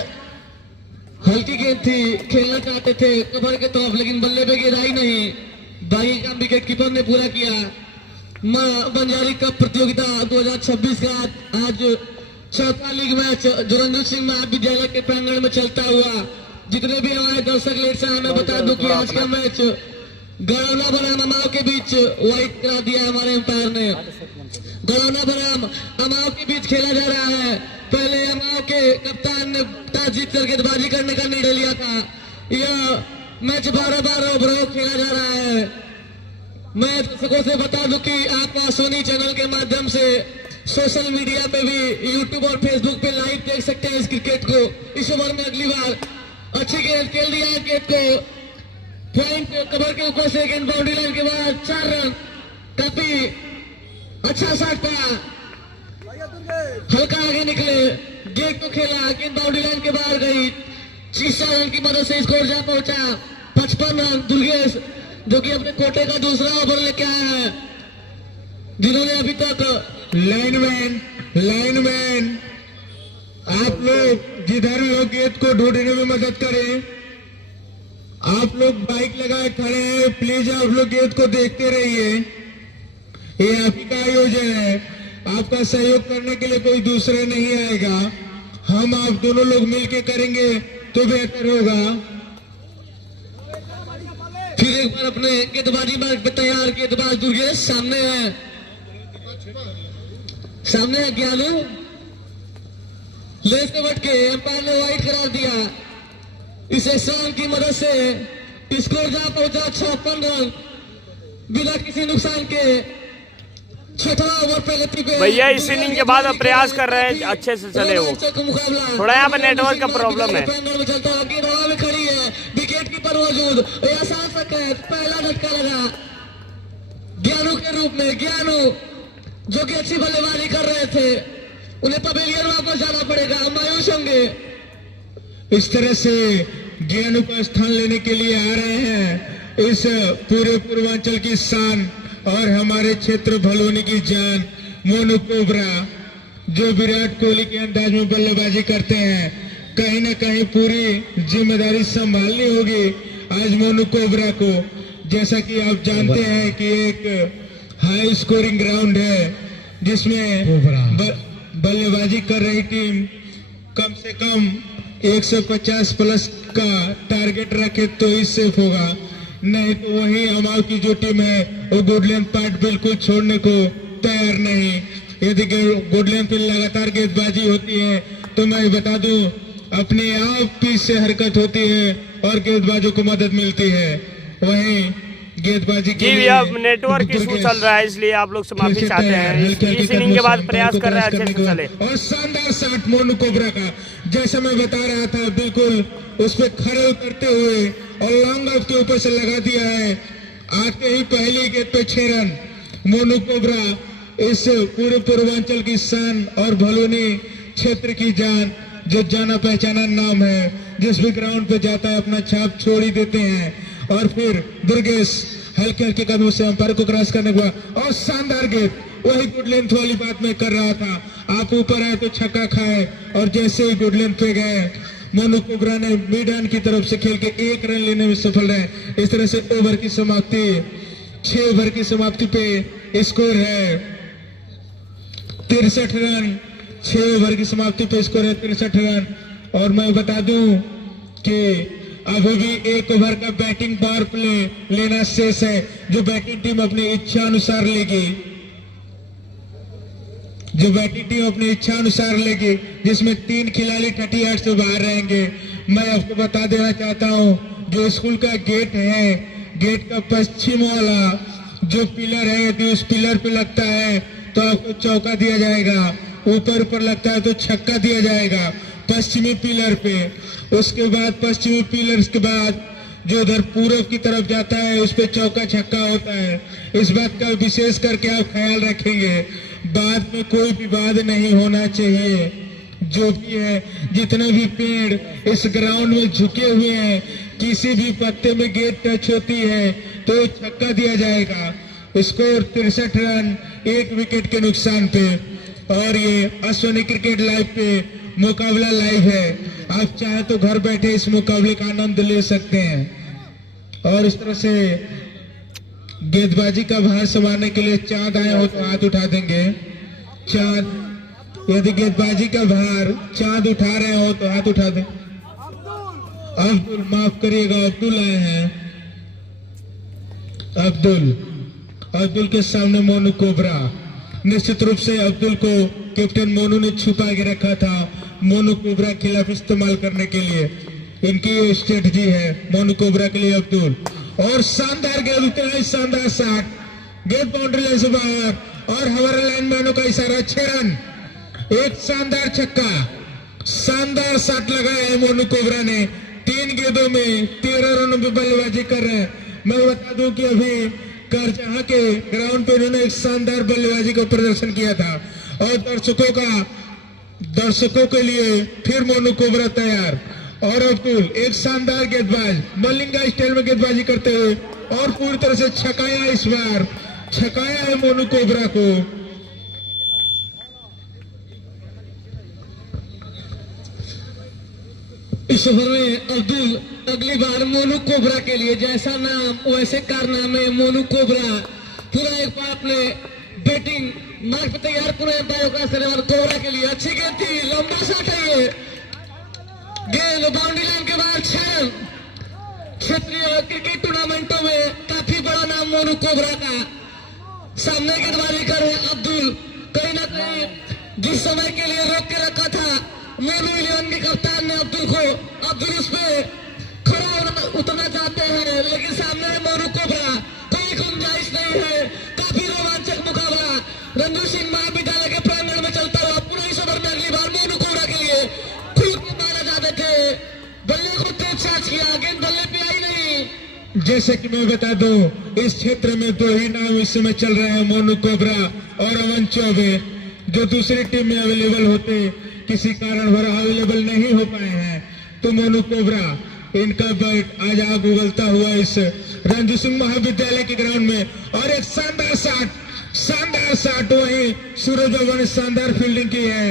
हल्की गेंद थी, खेलना चाहते थे कवर के तरफ, लेकिन बल्ले पे गेंद आई नहीं। बागी का विकेट कीपर ने पूरा किया। मां बंजारी कप प्रतियोगिता 2026 का आज 4था लीग मैच जो रंजीत सिंह महाविद्यालय के प्रांगण में चलता हुआ। जितने भी हमारे दर्शक लेट से हमें बता दूं कि आज का मैच गड़ौना बनाम अमाव के बीच वाइट करा दिया हमारे एम्पायर ने। गड़ौना बनाम अमाव के बीच खेला जा रहा है। पहले अमाव के कप्तान ने टॉस जीत कर गेंदबाजी करने का निर्णय लिया था। यह मैच 12-12 ओवरों खेला जा रहा है। मैं दर्शकों से बता दूं कि आप सोनी चैनल के माध्यम से सोशल मीडिया पे भी, यूट्यूब और फेसबुक पे लाइव देख सकते हैं इस क्रिकेट को। इस ओवर में अगली बार अच्छी गेंद खेल दिया है, गेंद को पॉइंट कवर के ऊपर से गेंद बाउंड्री लाइन के बाद 4 रन। काफी अच्छा शॉट था, हल्का आगे निकले, गेंद को खेला, गेंद बाउंड्री लाइन के बाहर गई। 6 रन की मदद से स्कोर जा पहुंचा 55 रन। दुर्गेश जो कि अपने कोटे का दूसरा ओवर लेके आया है, जिन्होंने अभी तक लाइनमैन आप लोग जिधर लोग गेंद को ढूंढने में मदद करें। आप लोग बाइक लगाए खड़े हैं, प्लीज आप लोग गेंद को देखते रहिए। ये आप ही का आयोजन है। आपका सहयोग करने के लिए कोई दूसरा नहीं आएगा, हम आप दोनों लोग मिलके करेंगे तो बेहतर होगा। फिर एक बार अपने गेंदबाजी मार्ग पे तैयार, गेंदबाज दुर्गेश सामने है ज्ञानू, लेग से बट के अंपायर ने वाइड करार दिया। इस एहसान की मदद से स्कोर जा पहुंचा 56 रन बिना किसी नुकसान के। छठा ओवर प्रगति पे भैया इस इनिंग के बाद अब प्रयास कर रहे हैं अच्छे से चले वो, थोड़ा यहाँ पे नेटवर्क का प्रॉब्लम है। हवा में खड़ी है, विकेट कीपर मौजूद, पहला झटका लगा ज्ञानू के रूप में। ज्ञानू जो कि अच्छी बल्लेबाजी कर रहे थे, उन्हें पवेलियन वापस जाना पड़ेगा, मायूस होंगे। इस तरह से ज्ञानू का स्थान लेने के लिए आ रहे हैं इस पूरे पूर्वांचल की शान और हमारे क्षेत्र भलुनी की जान मोनू कोबरा, जो विराट कोहली के अंदाज में बल्लेबाजी करते हैं। कहीं ना कहीं पूरी जिम्मेदारी संभालनी होगी आज मोनू कोबरा को। जैसा कि आप जानते हैं कि एक हाई स्कोरिंग ग्राउंड है जिसमें बल्लेबाजी कर रही टीम कम से कम 150 प्लस का टारगेट रखे तो ही सेफ होगा, नहीं तो वही हमारे की जो टीम है वो गुडलैंड पार्ट बिल्कुल छोड़ने को तैयार नहीं। यदि गुडलैंड पे लगातार गेंदबाजी होती है तो मैं बता दूं अपने आप ही से हरकत होती है और गेंदबाजों को मदद मिलती है। वहीं गेंदबाजी के लिए अब नेटवर्क इशू चल रहा है, इसलिए आप लोग से माफी चाहते हैं। इस इनिंग के बाद प्रयास कर रहे हैं अच्छे से चले। और शानदार शॉट मोनू कोबरा का, जैसा मैं बता रहा था, बिल्कुल उस पर खड़े उतरते हुए और लॉन्ग ऑफ के ऊपर से लगा दिया है। आते ही पहली गेंद पे 6 रन। मोनू कोबरा इस पूरे पूर्वांचल की शान और भलुनी क्षेत्र की जान, जो जाना पहचाना नाम है, जिस भी ग्राउंड पे जाता है अपना छाप छोड़ ही देते हैं। और फिर दुर्गेश हल्के हल्के कदमों से अंपायर को क्रॉस करने के बाद और शानदार गेंद, वही गुड लेंथ वाली बात मैं कर रहा था, आप ऊपर आए तो छक्का खाए और जैसे ही गुड लेंथ पे गए मोनू कोबरा ने मिड ऑन की तरफ से खेल के 1 रन लेने में सफल रहे। इस तरह से ओवर की समाप्ति, 6 ओवर की समाप्ति पे स्कोर है 63 रन। 6 ओवर की समाप्ति पे स्कोर है 63 रन। और मैं बता दूं कि अभी भी 1 ओवर का बैटिंग पावर प्ले लेना शेष है, जो बैटिंग टीम अपनी इच्छा अनुसार लेगी, जिसमें 3 खिलाड़ी 30 यार्ड से बाहर रहेंगे। मैं आपको बता देना चाहता हूं, जो स्कूल का गेट है, गेट का पश्चिम वाला जो पिलर है, यदि उस पिलर पे लगता है तो आपको चौका दिया जाएगा, ऊपर लगता है तो छक्का दिया जाएगा पश्चिमी पिलर पे। उसके बाद पश्चिमी पिलर के बाद जो उधर पूर्व की तरफ जाता है उस पे चौका छक्का होता है। इस बात का विशेष करके आप ख्याल रखेंगे, बाद में कोई विवाद नहीं होना चाहिए। जो भी है, जितने भी पेड़ इस ग्राउंड में झुके हुए हैं, किसी भी पत्ते में गेट टच होती है तो छक्का दिया जाएगा। स्कोर 63 रन, 1 विकेट के नुकसान पे। और ये अश्वनी क्रिकेट लाइव पे मुकाबला लाइव है, आप चाहे तो घर बैठे इस मुकाबले का आनंद ले सकते हैं। और इस तरह से गेंदबाजी का भार संभालने के लिए चांद आए हो तो हाथ उठा देंगे। चांद, यदि गेंदबाजी का भार चांद उठा रहे हो तो हाथ उठा दें। अब्दुल, माफ करिएगा, अब्दुल आए हैं। अब्दुल के सामने मोनू कोबरा। निश्चित रूप से अब्दुल को कैप्टन मोनू ने छुपा के रखा था मोनू कोबरा के खिलाफ इस्तेमाल करने के लिए। इनकी ये स्ट्रेटजी है मोनू कोबरा के लिए अब्दुल। और शानदार गेंद, उतना ही शानदार शॉट, गेंद बाउंड्री लाइन से बाहर और हमारे लाइनमैनों का इशारा। 6 रन, एक शानदार छक्का, शानदार शॉट लगाया है मोनू कोबरा ने। 3 गेंदों में 13 रनों में बल्लेबाजी कर रहे हैं। मैं बता दूं कि अभी करजहा के ग्राउंड पे उन्होंने एक शानदार बल्लेबाजी का प्रदर्शन किया था और दर्शकों के लिए फिर मोनू कोबरा तैयार। और अब्दुल एक शानदार गेंदबाज, मलिंगा स्टाइल में गेंदबाजी करते हुए और पूरी तरह से छकाया, इस बार छकाया है मोनू कोबरा को। इस ओवर में अब्दुल अगली बार मोनू कोबरा के लिए, जैसा नाम वैसे कारनामे, मोनू कोबरा। पूरा एक बार अपने बैटिंग मार्ग पे तैयार पूरे एम्पायर का सरेवार कोबरा के लिए अच्छी गेंद थी, लंबा शॉट है ये, गेंद बाउंड्री लाइन के बाहर 6 रन। क्षेत्रीय क्रिकेट टूर्नामेंटों में काफी बड़ा नाम मोनू कोबरा का। सामने गेंदबाजी कर रहे अब्दुल, कहीं ना कहीं जिस समय के लिए रोक के रखा था मोनू 11 के कप्तान ने अब्दुल को, अब्दुल उस पे खड़ा उतरना चाहते हैं, लेकिन सामने है मोनू कोबरा, कोई गुंजाइश नहीं है। काफी रोमांचक मुकाबला रंजू सिंह महाविद्यालय के प्रांगण में चलता हुआ पुनः इस ओवर में अगली बार मोनू कोबरा के लिए खुद को मारा जाते थे। बल्ले को तेज साच किया, गेंद बल्ले पे आई नहीं। जैसे कि मैं बता दूं, इस क्षेत्र में 2 ही नाम इस समय चल रहे हैं, मोनू कोबरा और अमन चौबे, जो दूसरी टीम में अवेलेबल होते किसी कारण अवेलेबल नहीं हो पाए हैं। तो मोनू कोबरा इनका बैट आज आग उगलता हुआ इस रंजू सिंह महाविद्यालय के ग्राउंड में, और एक शानदार शॉट वहीं सूरज बाबा ने शानदार फील्डिंग की है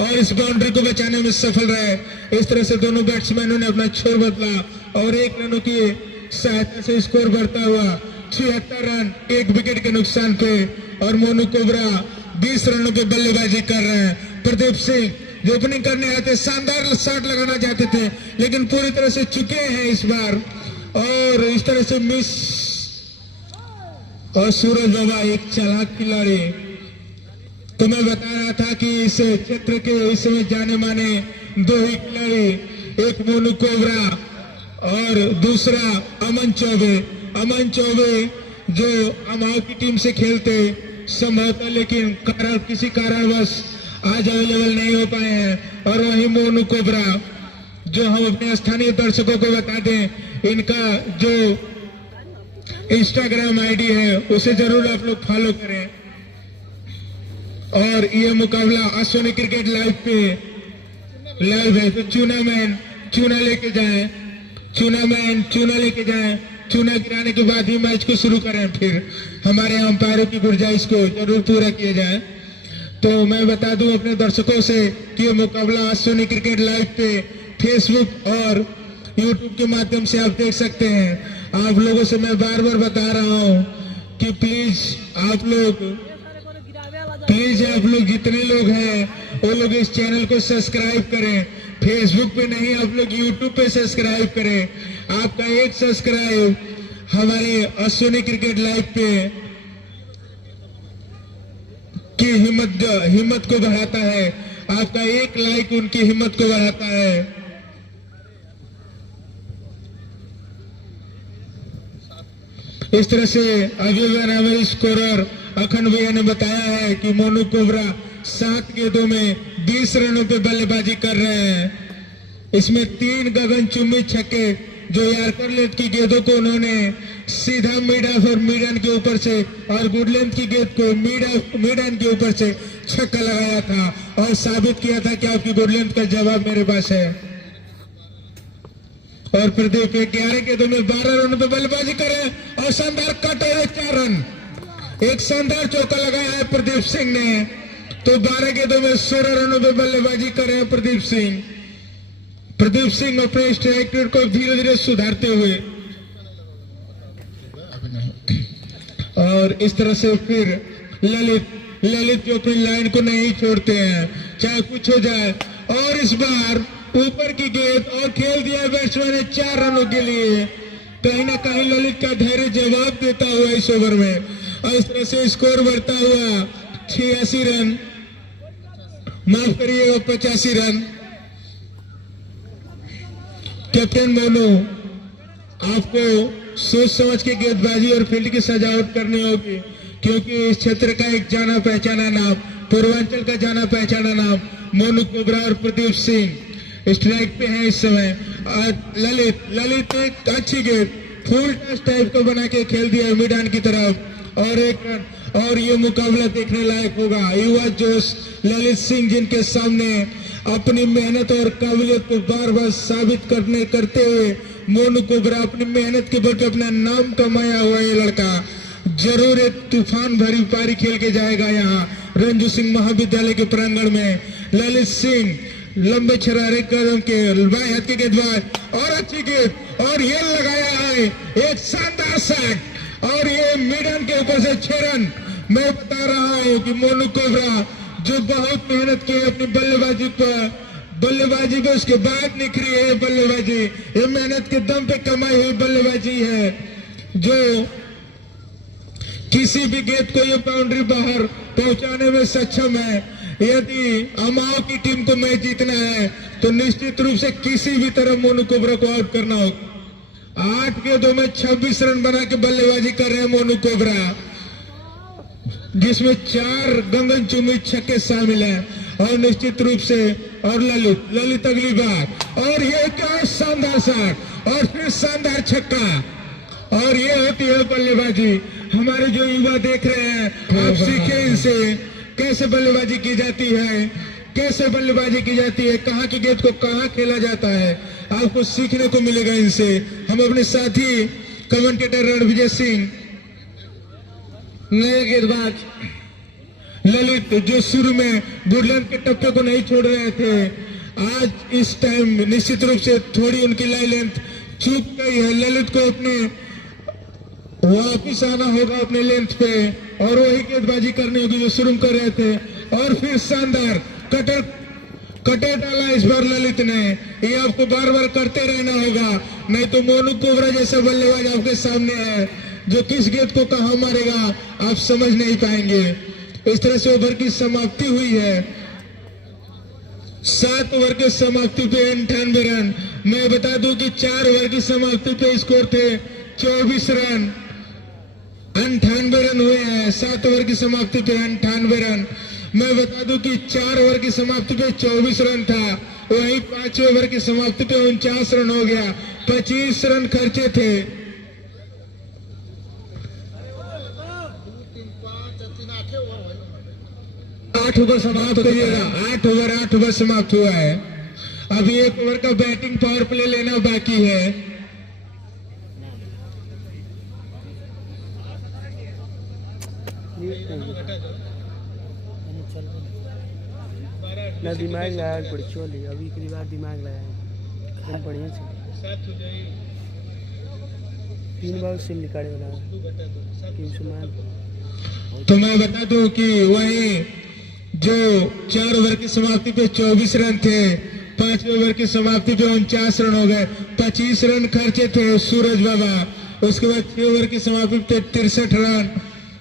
और इस बाउंड्री को बचाने में सफल रहे। इस तरह से दोनों बैट्समैनों ने अपना छोर बदला और 1 रनों की सहायता से स्कोर बढ़ता हुआ 76 रन 1 विकेट के नुकसान पे, और मोनू कोबरा 20 रनों पे बल्लेबाजी कर रहे हैं। प्रदीप सिंह जो ओपनिंग करने आए थे, शानदार शॉट लगाना चाहते थे लेकिन पूरी तरह से चुके हैं इस बार, और इस तरह से मिस। और सूरज बाबा एक चालाक खिलाड़ी, तो मैं बता रहा था कि इस क्षेत्र के इस समय जाने माने 2 ही खिलाड़ी, एक मोनू कोबरा और दूसरा अमन चौबे। अमन चौबे जो अमाओ की टीम से खेलते संभवतः, लेकिन किसी कारणवश आज अवेलेबल नहीं हो पाए हैं। और वही मोनू कोबरा जो हम अपने स्थानीय दर्शकों को बता दें, इनका जो इंस्टाग्राम आईडी है उसे जरूर आप लोग फॉलो करें। और ये मुकाबला अश्विनी क्रिकेट लाइव पे लाइव है, तो चूना लेके जाएं, चूना लेके जाएं, चूना गिराने के बाद ही मैच को शुरू करें, फिर हमारे अंपायरों की गुंजाइश को जरूर पूरा किया जाए। तो मैं बता दूं अपने दर्शकों से कि ये मुकाबला अश्विनी क्रिकेट लाइव पे फेसबुक और यूट्यूब के माध्यम से आप देख सकते हैं। आप लोगों से मैं बार बार बता रहा हूं कि प्लीज आप लोग जितने लोग हैं वो लोग इस चैनल को सब्सक्राइब करें। फेसबुक पे नहीं, आप लोग यूट्यूब पे सब्सक्राइब करें। आपका एक सब्सक्राइब हमारे अश्विनी क्रिकेट लाइव पे की हिम्मत को बढ़ाता है, आपका एक लाइक उनकी हिम्मत को बढ़ाता है। इस तरह से अभी हमारे स्कोरर अखंड भैया ने बताया है कि मोनू कोबरा 7 गेंदों में 20 रनों पे बल्लेबाजी कर रहे हैं। इसमें 3 गगनचुंबी छक्के जो यार्कर लेंथ की गेंदों को उन्होंने सीधा मिड ऑफ और मिड ऑन के ऊपर से, और गुड लेंथ की गेंद को मिड ऑन के ऊपर से छक्का लगाया था और साबित किया था कि आपकी गुड लेंथ का जवाब मेरे पास है। और प्रदीप 11 गेंदों में 12 रनों पे बल्लेबाजी करे और शानदार कट और 4 रन, एक शानदार चौका लगाया है प्रदीप सिंह ने। तो 12 गेंदों में 16 रनों पे बल्लेबाजी कर रहे हैं प्रदीप सिंह अपने स्ट्राइक रेट को धीरे धीरे सुधारते हुए। और इस तरह से फिर ललित जो अपनी लाइन को नहीं छोड़ते हैं चाहे कुछ हो जाए, और इस बार ऊपर की गेंद और खेल दिया बैट्समैन ने 4 रनों के लिए। कहीं ना कहीं ललित का धैर्य जवाब देता हुआ इस ओवर में, और इस तरह से स्कोर बढ़ता हुआ 86 रन, माफ करिएगा 85 रन। कैप्टन मोनू, आपको सोच समझ के गेंदबाजी और फील्ड की सजावट करनी होगी, क्योंकि इस क्षेत्र का एक जाना पहचाना नाम, पूर्वांचल का जाना पहचाना नाम मोनू कोबरा और प्रदीप सिंह स्ट्राइक पे है इस समय। और ललित एक अच्छी गेंद फुल टच टाइप को बना के खेल दिया मैदान की तरफ, और 1 रन। और ये मुकाबला देखने लायक होगा। युवा जोश ललित सिंह जिनके सामने अपनी मेहनत और काबिलियत को बार बार साबित करते हुए मोनू कोबरा अपनी मेहनत के बल पे अपना नाम कमाया हुआ ये लड़का जरूर एक तूफान भरी पारी खेल के जाएगा यहाँ रंजू सिंह महाविद्यालय के प्रांगण में। ललित सिंह लंबे छरारे कदम के बाएं हाथ के गेंदबाज, और अच्छी गेंद, और ये लगाया है एक शानदार शॉट, और ये मिडन के ऊपर से 6 रन मैं बता रहा हूं कि मोनू कोबरा जो बहुत मेहनत की अपनी बल्लेबाजी पे उसके बाद निखरी है बल्लेबाजी, ये मेहनत के दम पे कमाई हुई बल्लेबाजी है जो किसी भी गेंद को ये बाउंड्री बाहर पहुंचाने में सक्षम है। यदि अमाओ की टीम को मैच जीतना है तो निश्चित रूप से किसी भी तरह मोनू कोबरा को आउट करना होगा। 8 गेंदों में 26 रन बना के बल्लेबाजी कर रहे हैं मोनू कोबरा, जिसमें 4 गगनचुंबी छक्के शामिल हैं और निश्चित रूप से और ललित अगली बार और ये क्या शानदार शॉट और फिर शानदार छक्का। और ये होती है बल्लेबाजी। हमारे जो युवा देख रहे हैं, आप सीखें इनसे कैसे बल्लेबाजी की जाती है, कैसे बल्लेबाजी की जाती है, कहाँ की गेंद को कहाँ खेला जाता है, आपको सीखने को मिलेगा इनसे। हम अपने साथी कमेंटेटर रणविजय सिंह, नए गेंदबाज ललित जो शुरू में वुडलैंड के टप्पे को नहीं छोड़ रहे थे, आज इस टाइम निश्चित रूप से थोड़ी उनकी लाइन लेंथ चूक गई है। ललित को अपने वापिस आना होगा अपने लेंथ पे और वही गेंदबाजी करनी होगी जो शुरू कर रहे थे। और फिर शानदार कटर डाला इस बार ललित ने। ये आपको बार बार करते रहना होगा, नहीं तो मोनू कोबरा जैसा बल्लेबाज आपके सामने है जो किस गेंद को कहां मारेगा आप समझ नहीं पाएंगे। इस तरह से ओवर की समाप्ति हुई है। 7 ओवर के समाप्ति पे 98 रन। मैं बता दूं कि 4 ओवर की समाप्ति पे स्कोर थे 24 रन, 98 रन हुए हैं। 7 ओवर की समाप्ति पे 98 रन। मैं बता दूं कि 4 ओवर की समाप्ति पे 24 रन था, वहीं 5 ओवर की समाप्ति पे 49 रन हो गया। 25 रन खर्चे थे। 8 ओवर समाप्त करिएगा। 8 ओवर समाप्त हुआ है। अभी 1 ओवर का बैटिंग पावर प्ले लेना बाकी है। ना दिमाग लगाया पड़ी चोली, अभी की बार दिमाग लगाया बढ़िया से 3 बार सिल निकाले वाला। तो मैं बता दूं कि वही जो 4 ओवर की समाप्ति पे 24 रन थे, 5 ओवर की समाप्ति पे 49 रन हो गए। 25 रन खर्चे थे सूरज बाबा। उसके बाद 6 ओवर की समाप्ति पे 63 रन,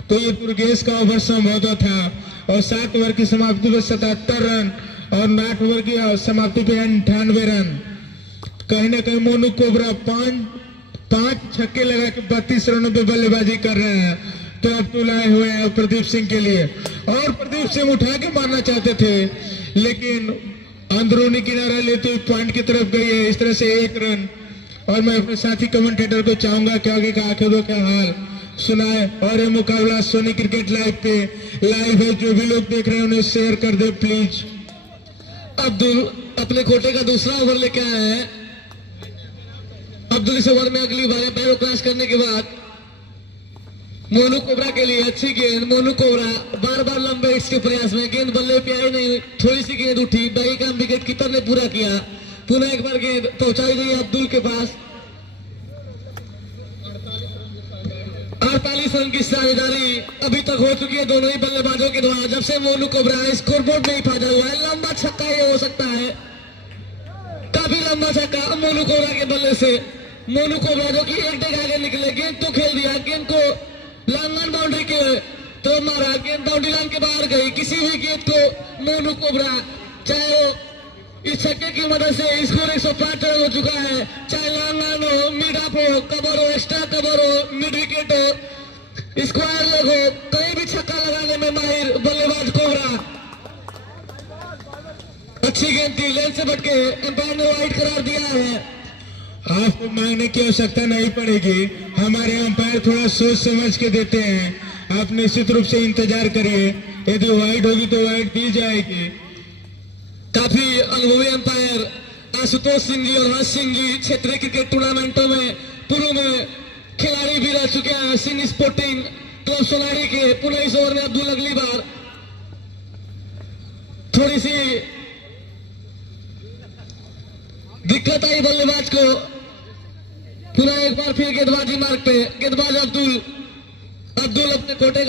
तो ये दुर्गेश का ओवर संभवतः था। और 7 ओवर की समाप्ति पे 77 रन और 8 ओवर की समाप्ति पे 98 रन। कहीं ना कहीं मोनू कोबरा 5 छक्के लगा के 32 रनों पे बल्लेबाजी कर रहे हैं। तो अब तो लाए हुए हैं प्रदीप सिंह के लिए, और प्रदीप सिंह उठा के मारना चाहते थे लेकिन अंदरूनी किनारा लेते हुए पॉइंट की तरफ गई है। इस तरह से 1 रन। और मैं अपने साथी कमेंटेटर को चाहूंगा कि आगे का आखिर क्या हाल सुनाए। और ये मुकाबला सोनी क्रिकेट लाइव पे लाइव है, जो भी लोग देख रहे हैं उन्हें शेयर कर दे प्लीज। अब्दुल अपने कोटे का दूसरा ओवर लेके आया है। अब्दुल इस ओवर में अगली बार पैरों क्रॉस करने के बाद मोनू कोबरा के लिए अच्छी गेंद। मोनू कोबरा बार बार लंबे हिट्स के प्रयास में, गेंद बल्ले पे आई नहीं, थोड़ी सी गेंद उठी, बाकी काम विकेट कीपर ने पूरा किया। पुनः एक बार गेंद पहुंचाई गई अब्दुल के पास। 48 रन की साझेदारी अभी तक हो चुकी है दोनों ही बल्लेबाजों के द्वारा। जब से मोनू कोबरा स्कोरबोर्ड में ही फाजा हुआ है, लंबा छक्का ये हो सकता है, काफी लंबा छक्का मोनू कोबरा के बल्ले से। मोनू कोबरा जो कि एक डेग आगे निकले, गेंद तो खेल दिया, गेंद को लांगन बाउंड्री के तो मारा, गेंद बाउंड्री लाइन के बाहर गई। किसी भी गेंद को मोनू कोबरा, चाहे वो इस छक्के की मदद से स्कोर 105 रन हो चुका है, चाहे लांगन हो, मिड ऑफ हो, कवर हो, एक्स्ट्रा कवर हो, मिड विकेट हो, स्क्वायर लेग हो, कहीं भी छक्का लगाने में माहिर बल्लेबाज कोबरा। अच्छी गेंद थी, लेंथ से बटके एम्पायर ने वाइड करार दिया है। आपको मांगने की आवश्यकता नहीं पड़ेगी, हमारे अंपायर थोड़ा सोच समझ के देते हैं। आप निश्चित रूप से इंतजार करिए, यदि वाइड होगी तो वाइड दी जाएगी। काफी अनुभवी अंपायर आशुतोष सिंह जी और हर्ष सिंह जी क्षेत्रीय क्रिकेट टूर्नामेंटों में पूर्व में खिलाड़ी भी रह चुके हैं सिंह स्पोर्टिंग क्लब सोनारी के। पुनः इस ओवर में अब्दुल अगली बार थोड़ी सी दिक्कत आई बल्लेबाज को। पुनः एक बार फिर गेंदबाजी मार्ग पे गेंदबाज अब्दुल अपने कोटे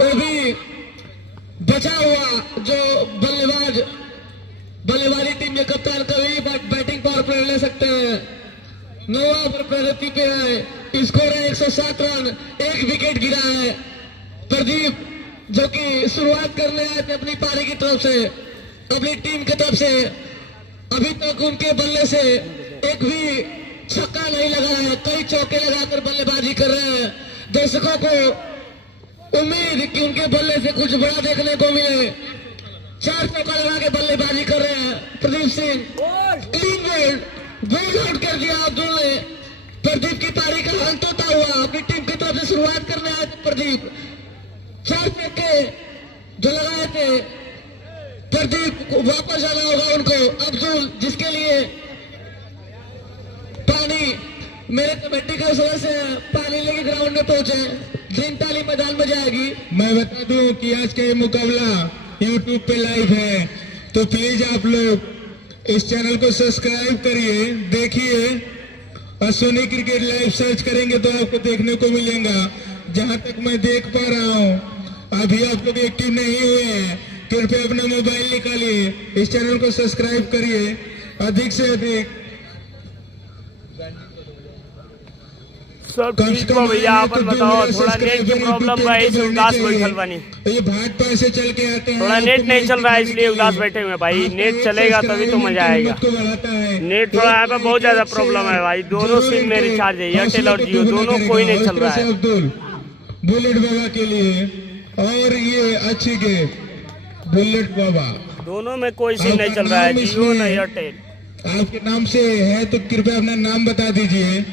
वो भी बचा हुआ जो बल्लेबाजी टीम के कप्तान कभी बैटिंग पावर प्ले ले सकते हैं। नवा पर प्रगति पे है, स्कोर है 107 रन, एक विकेट गिरा है। प्रदीप जो कि शुरुआत करने आए थे अपनी पारी की तरफ से, अपनी टीम की तरफ से, अभी तक उनके बल्ले से एक भी छक्का नहीं लगा है, कई चौके लगाकर बल्लेबाजी कर रहे हैं। दर्शकों को उम्मीद कि उनके बल्ले से कुछ बड़ा देखने को मिले। 4 चौका लगा के बल्लेबाजी कर रहे हैं Pradeep Singh. Clean bowled out कर दिया अब्दुल ने। प्रदीप की पारी का अंत होता हुआ अपनी टीम की तरफ से शुरुआत करने आए थे प्रदीप। 4 चौके जो लगाए थे प्रदीप को वापस जाना होगा उनको। अब्दुल जिसके लिए पानी, मेरे कमेटी का सदस्य पानी लेके ग्राउंड में पहुंचे, ग्रीन ताली मैदान में जाएगी। मैं बता दूं कि आज का ये मुकाबला YouTube पे लाइव है, तो प्लीज आप लोग इस चैनल को सब्सक्राइब करिए, देखिए। अश्विनी क्रिकेट लाइव सर्च करेंगे तो आपको देखने को मिलेगा। जहां तक मैं देख पा रहा हूं अभी आप लोग एक्टिव नहीं हुए हैं, कृपया अपना मोबाइल निकालिए, इस चैनल को सब्सक्राइब करिए अधिक से अधिक। सब ठीक हो भैया, आप बताओ। थोड़ा नेट की प्रॉब्लम रहा है इसलिए उदास बैठल बनी। ये भाजपा से चल के आते हैं, थोड़ा नेट नहीं चल रहा है इसलिए उदास बैठे हुए भाई। नेट चलेगा तभी तो मजा आएगा। नेट थोड़ा यहाँ पे बहुत ज्यादा प्रॉब्लम है भाई। दोनों सिम में रिचार्ज है, एयरटेल और जियो दोनों, कोई नहीं चल रहा है। अब्दुल बुलेट बाबा के लिए, और ये अच्छी गेम बुलेट बाबा, दोनों में कोई सिम नहीं चल रहा है, जियो ना एयरटेल। आपके नाम से है तो कृपया अपना नाम बता दीजिए।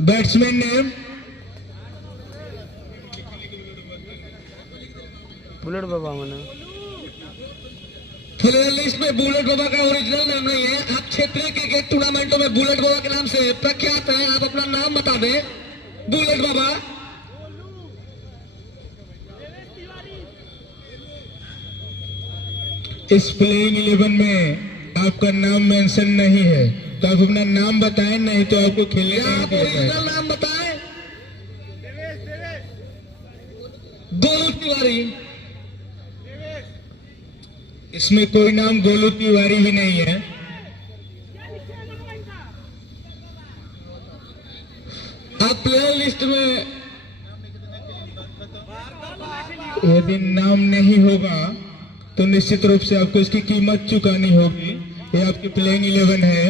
बैट्समैन नेम बुलेट बाबा मैंने प्लेयर लिस्ट में बुलेट बाबा का ओरिजिनल नाम नहीं है। आप क्षेत्रीय क्रिकेट टूर्नामेंटों में बुलेट बाबा के नाम से प्रख्यात है, आप अपना नाम बता दें। बुलेट बाबा इस प्लेइंग 11 में आपका नाम मेंशन नहीं है, तो आप अपना नाम बताएं, नहीं तो आपको खेलने नहीं आप दिया ओरिजिनल जाएगा। नाम बताएं। गोलू तिवारी। इसमें कोई नाम गोलू तिवारी भी नहीं है। आप प्लेयर लिस्ट में यदि नाम नहीं होगा तो निश्चित रूप से आपको इसकी कीमत चुकानी होगी। ये आपकी प्लेइंग 11 है,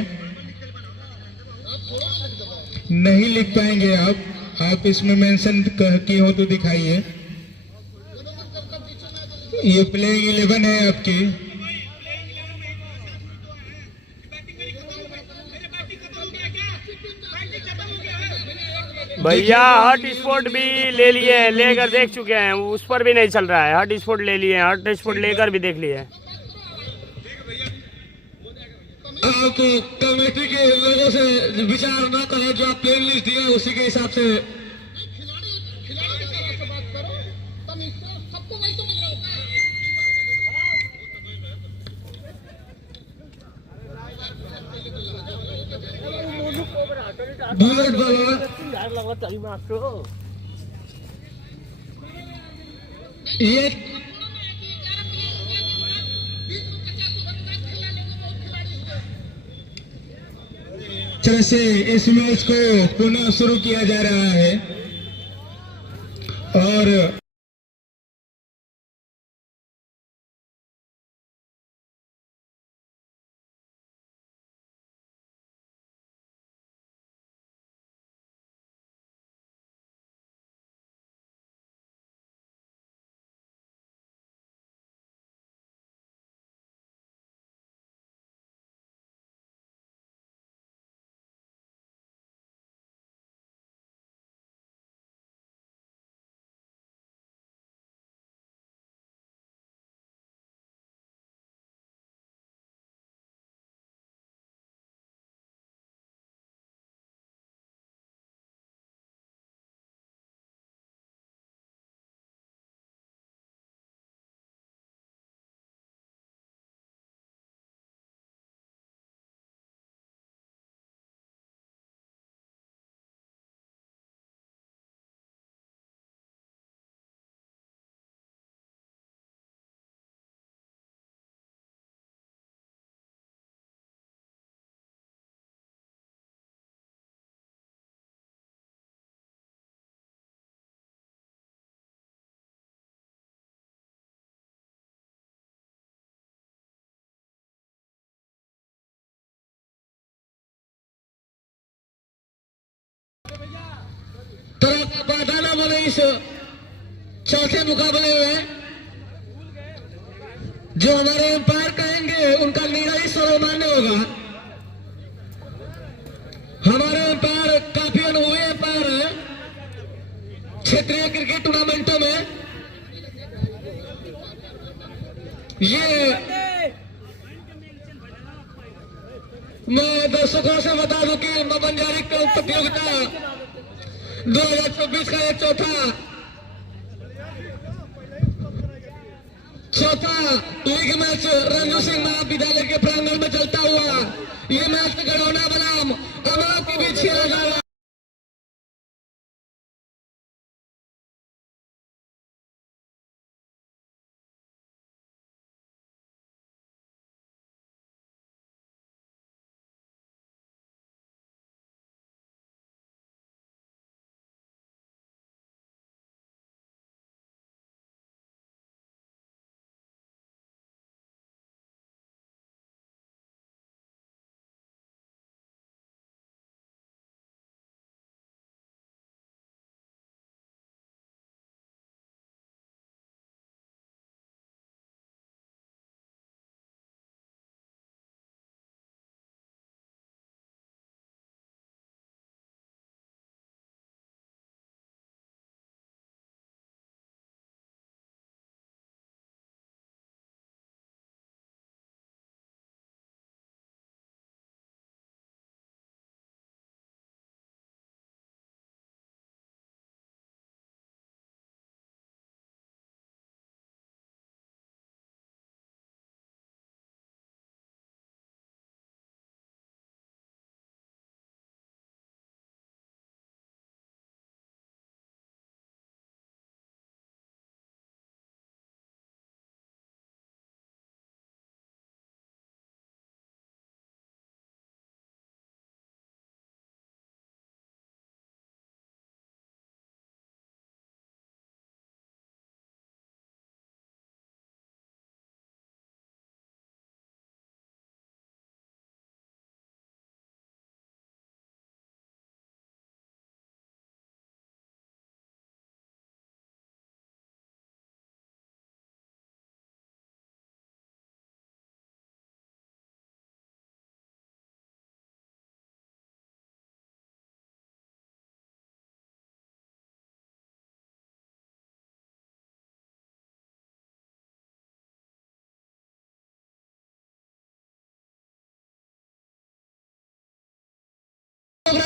नहीं लिख पाएंगे आप इसमें मेंशन किए हो तो दिखाइए। ये प्लेइंग 11 है आपकी। भैया हॉट स्पॉट भी ले लिए हैं, लेकर देख चुके हैं, उस पर भी नहीं चल रहा है। हॉट स्पॉट ले लिए हैं, हॉट स्पॉट लेकर भी देख लिए हैं। आप कमेटी के लोगों से विचार न करें, जो आप प्लेन लिस्ट दिया उसी के हिसाब से। बुलेट बाबा ये तरह से इस मैच को पुनः शुरू किया जा रहा है और तरह का बाधा ना बने इस चौथे मुकाबले में। जो हमारे एम्पायर कहेंगे उनका निर्णय सर्वमान्य होगा। हमारे एम्पायर काफी अनुभवी एम्पायर है क्षेत्रीय क्रिकेट टूर्नामेंटों में। ये मैं दर्शकों से बता दूं कि मबनजारी प्रतियोगिता 2024 का एक चौथा लीग मैच रंजू सिंह महाविद्यालय के प्रांगण में चलता हुआ ये मैच गड़ौना बनाम अमला के बीच खेला जा रहा है।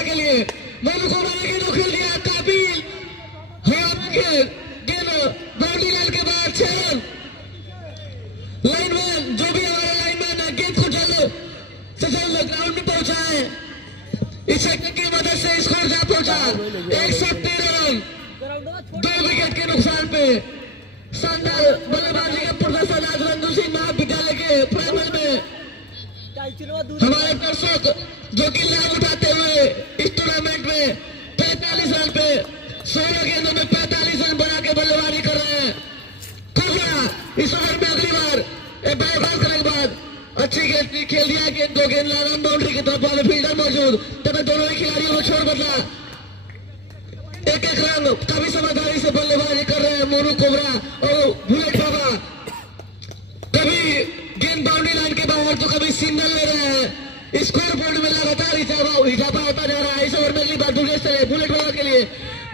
के लिए मोनू कोबरा ने गेंद खेल दिया काबिल गेंद बाउंड्री लाइन के बाद 6 रन। लाइनमैन जो भी हमारे लाइनमैन है गेंद को जल्द से जल्द ग्राउंड में पहुंचाए। इस सेक्टर की मदद से स्कोर जा पहुंचा 113 रन 2 विकेट के नुकसान पे। शानदार बल्लेबाजी का प्रदर्शन आज रंजू सिंह महाविद्यालय के प्रांगण में हमारे दर्शक जो कि लाभ उठाते हुए इस टूर्नामेंट में 45 रन पे 16 गेंदों में 45 रन बना के बल्लेबाजी कर रहे हैं। कोबरा इस ओवर में अगली बार बाईपास करने के बाद अच्छी गेंद खेल दिया। गेंद 2 गेंद रन बाउंड्री की तरफ वाले फील्डर मौजूद तब दोनों ही खिलाड़ियों को छोड़ बदला। एक रन काफी समझदारी से बल्लेबाजी कर रहे हैं मोनू कोबरा और बुलेट बाबा। कभी गेंद बाउंड्री लाइन के बाहर तो कभी सिग्नल ले रहे हैं। स्कोर बोर्ड में लगातार इजाफा होता जा रहा है। इस ओवर में अगली बार दुर्गेश चले बुलेट बाबा के लिए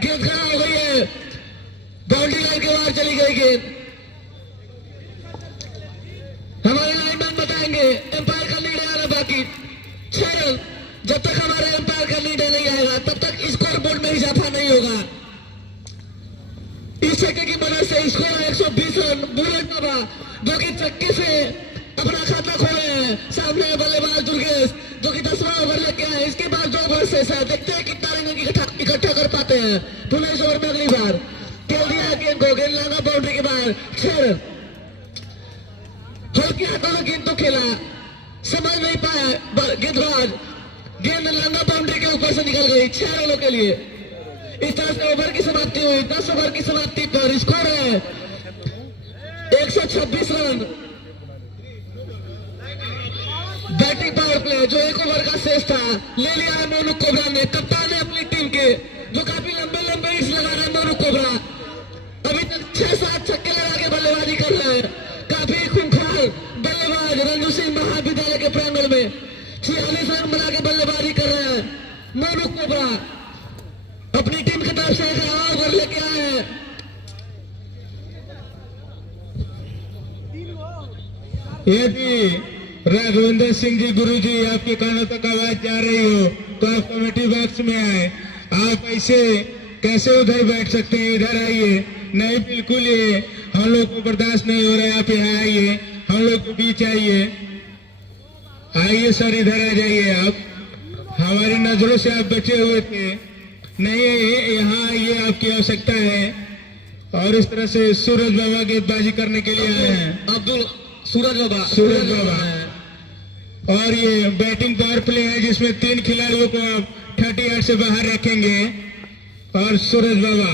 गेंद खड़ा हो गई है। बाउंड्री लाइन के बाहर चली गई गेंद। हमारे लाइनमैन बताएंगे एम्पायर का निर्णय आना बाकी 6 रन। जब तक हमारे एम्पायर का निर्णय नहीं आएगा तब तक स्कोर बोर्ड में इजाफा नहीं होगा। इस चक्के की मदद से स्कोर 120 रन। बुलेट बाबा जो कि चक्के से अपना खाता खोले हैं। सामने बल्लेबाज दुर्गेश जो कि 10वां ओवर लेके आए। इसके बाद 2 ओवर से देखते हैं कितना रन इकट्ठा कर पाते हैं। पुनः इस ओवर में अगली बार खेल दिया गेंद को। गेंद लगा बाउंड्री के बाहर 6 रन। हल्के हाथों में गेंद तो खेला समझ नहीं पाया गेंदबाज। गेंद लंगा बाउंड्री के ऊपर से निकल गई 6 रनों के लिए। इस तरह से ओवर की समाप्ति हुई। 10 ओवर की समाप्ति पर स्कोर है 126 रन। बैटिंग पावर प्ले जो 1 ओवर का शेष था ले लिया है मोनू कोबरा ने। कप्तान है अपनी टीम के जो काफी लंबे गुरु सिंह महाविद्यालय के प्रांगण में 46 रन बना के बल्लेबाजी कर रहे हैं। मोनू कोबरा अपनी टीम की तरफ से एक और लेके आए हैं। यदि राघवेंद्र सिंह जी गुरुजी आपके कानों तक आवाज जा रही हो तो आप कमेटी बॉक्स में आए। आप ऐसे कैसे उधर बैठ सकते हैं, इधर आइए। नहीं, बिल्कुल ये हम लोग को बर्दाश्त नहीं हो रहा है। आप यहाँ आइए, हम लोग के बीच आइए। आइए सर, इधर आ जाइए। आप हमारी नजरों से आप बचे हुए थे। नहीं, यहाँ आइए, आपकी आवश्यकता है। और इस तरह से सूरज बाबा गेंदबाजी करने के लिए आए हैं। अब्दुल सूरज बाबा और ये बैटिंग पावर प्ले है जिसमें 3 खिलाड़ियों को आप 30 यार्ड से बाहर रखेंगे। और सूरज बाबा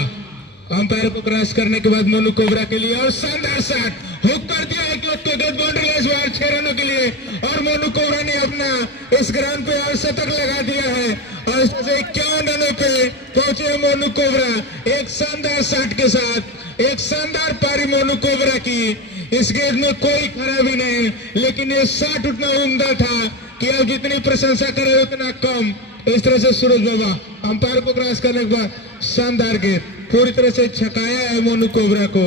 अंपायर को क्रॉस करने के बाद मोनू कोबरा के लिए और शानदार शॉट हुक कर दिया है कि बाउंड्री लेस बाहर 6 रनों के लिए। और मोनू कोबरा ने अपना इस ग्राउंड पे और शतक लगा दिया है और इस तरह से 51 रनों पे पहुंचे मोनू कोबरा एक शानदार शॉट के साथ। एक शानदार पारी मोनू कोबरा की। इस गेंद में कोई खराबी नहीं, लेकिन ये शॉट उतना उम्दा था कि आप जितनी प्रशंसा करें उतना कम। इस तरह से सूरज बाबा अंपायर को क्रॉस करने के बाद शानदार गेंद पूरी तरह से छकाया है मोनू कोबरा को।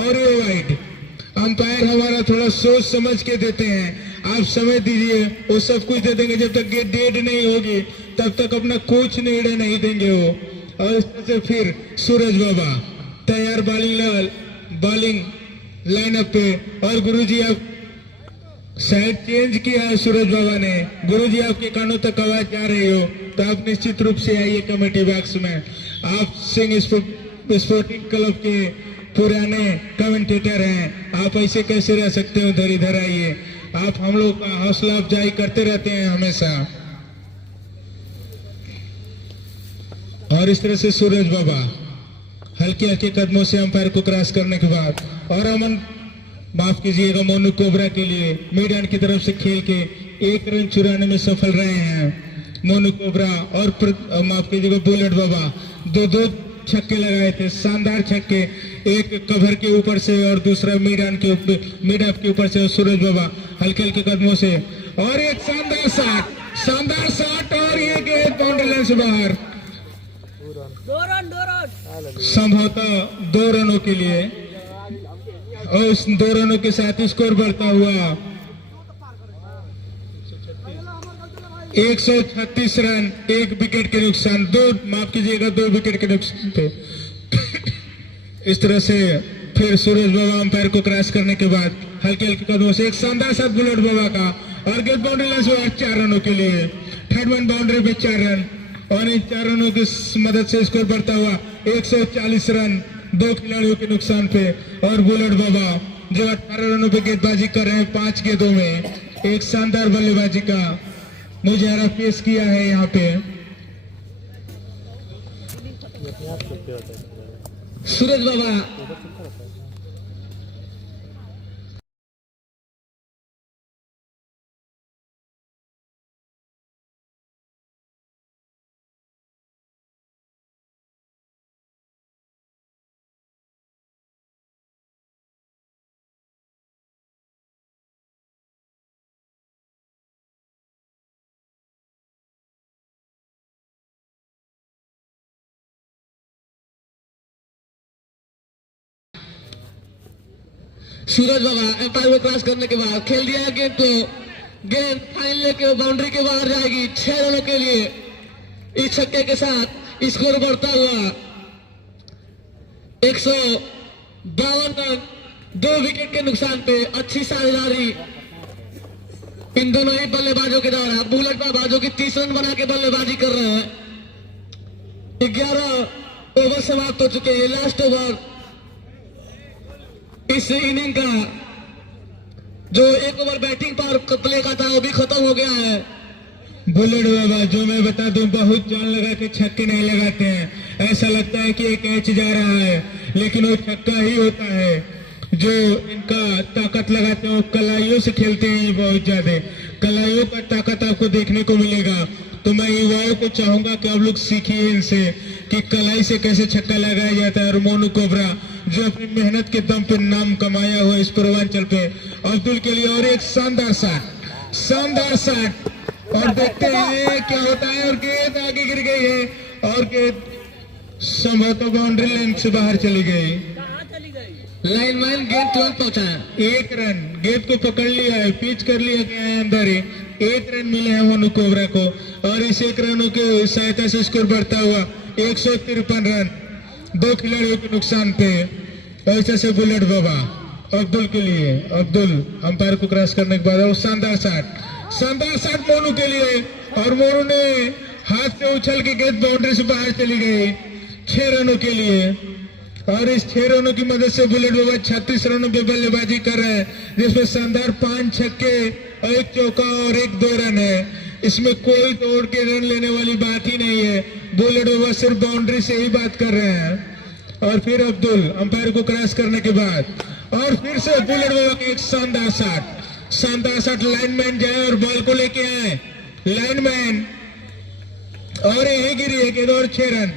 और ये वाइड अंपायर हमारा थोड़ा सोच समझ के देते हैं। आप समय दीजिए, वो सब कुछ दे देंगे। जब तक गेंद डेड नहीं होगी तब तक अपना कुछ निर्णय नहीं देंगे वो। और इस तरह से फिर सूरज बाबा तैयार बॉलिंग लाइनअप पे। और गुरुजी आप साइड चेंज किया है सूरज बाबा ने। गुरुजी आपके कानों तक आवाज जा रही हो तो आप निश्चित रूप से आइए कमेटी बॉक्स में। आप सिंह स्पोर्टिंग क्लब के पुराने कमेंटेटर हैं। आप ऐसे कैसे रह सकते हो? इधर इधर आइए। आप हम लोग का हौसला अफजाई करते रहते हैं हमेशा। और इस तरह से सूरज बाबा हल्के हल्के कदमों से अंपायर को क्रॉस करने के बाद और अमन माफ कीजिएगा मोनू कोबरा के लिए मैदान की तरफ से खेल के 1 रन चुराने में सफल रहे हैं मोनू कोबरा। और माफ कीजिएगा बुलेट बाबा 2 छक्के लगाए थे, शानदार छक्के। एक कवर के ऊपर से और दूसरा मिड ऑफ के ऊपर से। सूरज बाबा हल्के हल्के कदमों से और एक शानदार शॉट और ये गेंद बाउंड्री लाइन से बाहर। 2 रन संभवतः 2 रनों के लिए और उस 2 रनों के साथ स्कोर बढ़ता हुआ 136 रन 1 विकेट के नुकसान। 2 विकेट के नुकसान पे। इस तरह से फिर सूरज बाबा अंपायर को क्रॉस करने के बाद हल्के हल्के कदमों से एक शानदार साथ बुलेट बाबा का और गेंद बाउंड्री लाइन से 4 रनों के लिए। थर्ड मैन बाउंड्री पे 4 रन और इन 4 रनों की मदद से स्कोर बढ़ता हुआ 140 रन 2 खिलाड़ियों के नुकसान पे। और बुलेट बाबा जो 18 रनों पे गेंदबाजी कर रहे हैं 5 गेंदों में एक शानदार बल्लेबाजी का मुजाहरा पेश किया है यहाँ पे। सूरज बाबा एम्पायर को क्रॉस करने के बाद खेल दिया गेंद को। गेंद फाइन लेके बाउंड्री के बाहर जाएगी 6 रनों के लिए। इस छक्के के साथ स्कोर बढ़ता हुआ 152 रन 2 विकेट के नुकसान पे। अच्छी साझेदारी इन दोनों ही बल्लेबाजों के द्वारा। बुलेट बाबा जो कि 30 रन बना के बल्लेबाजी कर रहे हैं। 11 ओवर समाप्त हो चुके हैं। लास्ट ओवर इस इनिंग का जो 1 ओवर बैटिंग पावर प्ले का था वो भी खत्म हो गया है। बुलेट बाबा जो मैं बता दूं बहुत जान लगा के छक्के नहीं लगाते हैं। ऐसा लगता है कि एक कैच जा रहा है लेकिन वो छक्का ही होता है। जो इनका ताकत लगाते हैं वो कलाइयों से खेलते हैं बहुत ज्यादा। कलाइयों का ताकत आपको देखने को मिलेगा। तो मैं युवाओं को चाहूंगा कि आप लोग सीखिए इनसे कि कलाई से कैसे छक्का लगाया जाता है। और मोनू कोबरा जो अपनी मेहनत के दम पे नाम कमाया हुआ इस पूर्वांचल पे, अब्दुल के लिए और एक शानदार शॉट और देखते हैं क्या होता है। और गेंद आगे गिर गई है और गेंद संभवतः बाउंड्री लाइन से बाहर चली गई। कहाँ चली गई? लाइनमैन गेंद तुरंत पहुंचा है। 1 रन गेंद को पकड़ लिया है, पिच कर लिया गया है अंदर ही। 1 रन मिले हैं मोनू कोबरा को और इस 1 रनों की सहायता से स्कोर बढ़ता हुआ 153 रन 2 खिलाड़ियों के नुकसान पे। ऐसे से बुलेट बाबा अब्दुल के लिए, अब्दुल अंपायर को क्रॉस करने के बाद शानदार शॉट मोनू के लिए और मोनू ने हाथ से उछल के गेंद बाउंड्री से बाहर चली गई 6 रनों के लिए। और इस 6 रनों की मदद से बुलेट बाबा 36 रनों पे बल्लेबाजी कर रहे हैं, जिसमें शानदार 5 छक्के और 1 चौका और 1-2 रन है। इसमें कोई तोड़ के रन लेने वाली बात ही नहीं है। बुलेट बाबा सिर्फ बाउंड्री से ही बात कर रहे हैं। और फिर अब्दुल अंपायर को क्रॉस करने के बाद और फिर से बुलेट बाबा का एक शानदार शॉट लाइनमैन जाए और बॉल को लेके आए लाइनमैन और यही गिरी है गेंद और 6 रन।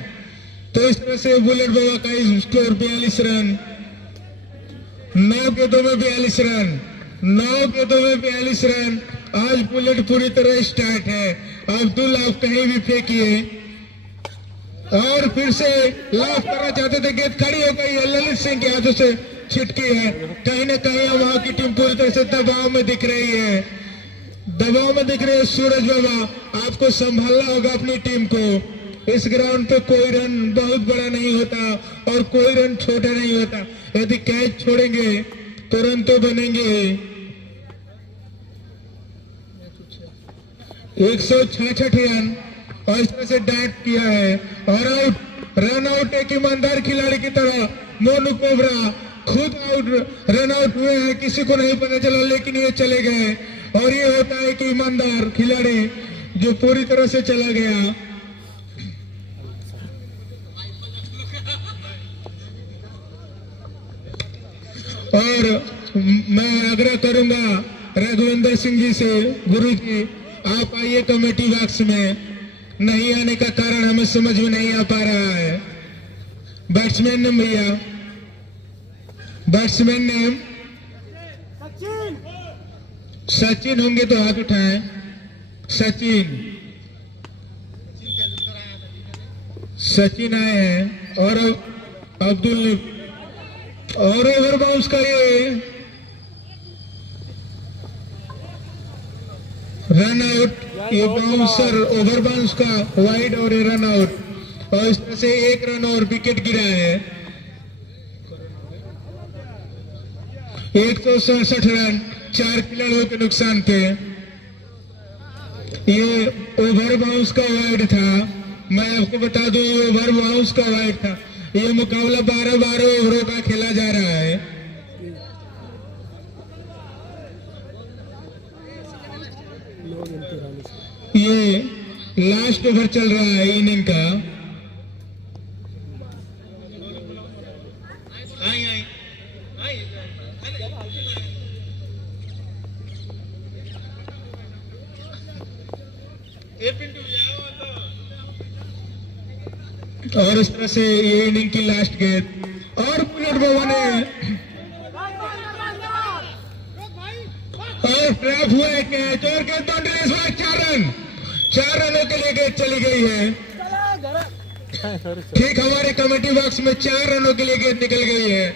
तो इस तरह से बुलेट बाबा का स्कोर 42 रन 9 गेंदों में 42 रन 9 गेंदों में 42 रन। आज बुलेट पूरी तरह स्टार्ट है। अब्दुल आप कहीं भी फेंकिए और फिर से लाफ करना चाहते थे, गेंद खड़ी हो गई है, ललित सिंह के हाथों से छिटकी है। कहीं ना कहीं वहां की टीम पूरी तरह से दबाव में दिख रही है। सूरज बाबा आपको संभालना होगा अपनी टीम को। इस ग्राउंड पे कोई रन बहुत बड़ा नहीं होता और कोई रन छोटा नहीं होता। यदि कैच छोड़ेंगे तो रन तो बनेंगे। 166 रन और इस तरह से डाइट किया है और रन आउट एक ईमानदार खिलाड़ी की तरह मोनू कोबरा खुद रन आउट हुए हैं, किसी को नहीं पता चला लेकिन ये चले गए। और ये होता है कि ईमानदार खिलाड़ी जो पूरी तरह से चला गया। और मैं आग्रह करूंगा रघुविंदर सिंह जी से, गुरु जी आप आइए कमेटी बॉक्स में। नहीं आने का कारण हमें समझ में नहीं आ पा रहा है। बैट्समैन नेम भैया, बैट्समैन नेम सचिन होंगे तो हाथ उठाएं। सचिन आए हैं और अब्दुल ने और ओवर बाउंस का ये रन आउट, ये बाउंसर ओवर बाउंस का वाइड और ये रन आउट और इस तरह से 1 रन और विकेट गिरा है। 167 रन 4 खिलाड़ियों के नुकसान पे। ये ओवर बाउंस का वाइड था, मैं आपको बता दूं ये ओवर बाउंस का वाइड था। ये मुकाबला 12 ओवरों का खेला जा रहा है। ये लास्ट ओवर चल रहा है इनिंग का। और इस तरह से ये इनिंग की लास्ट गेंद और बुलेट बाबा ने और ट्रैप हुआ है कैच और गेंद बाउंड्री इस बार 4 रनों के लिए गेंद चली गई है। ठीक हमारे कमेटी बॉक्स में 4 रनों के लिए गेंद निकल गई है।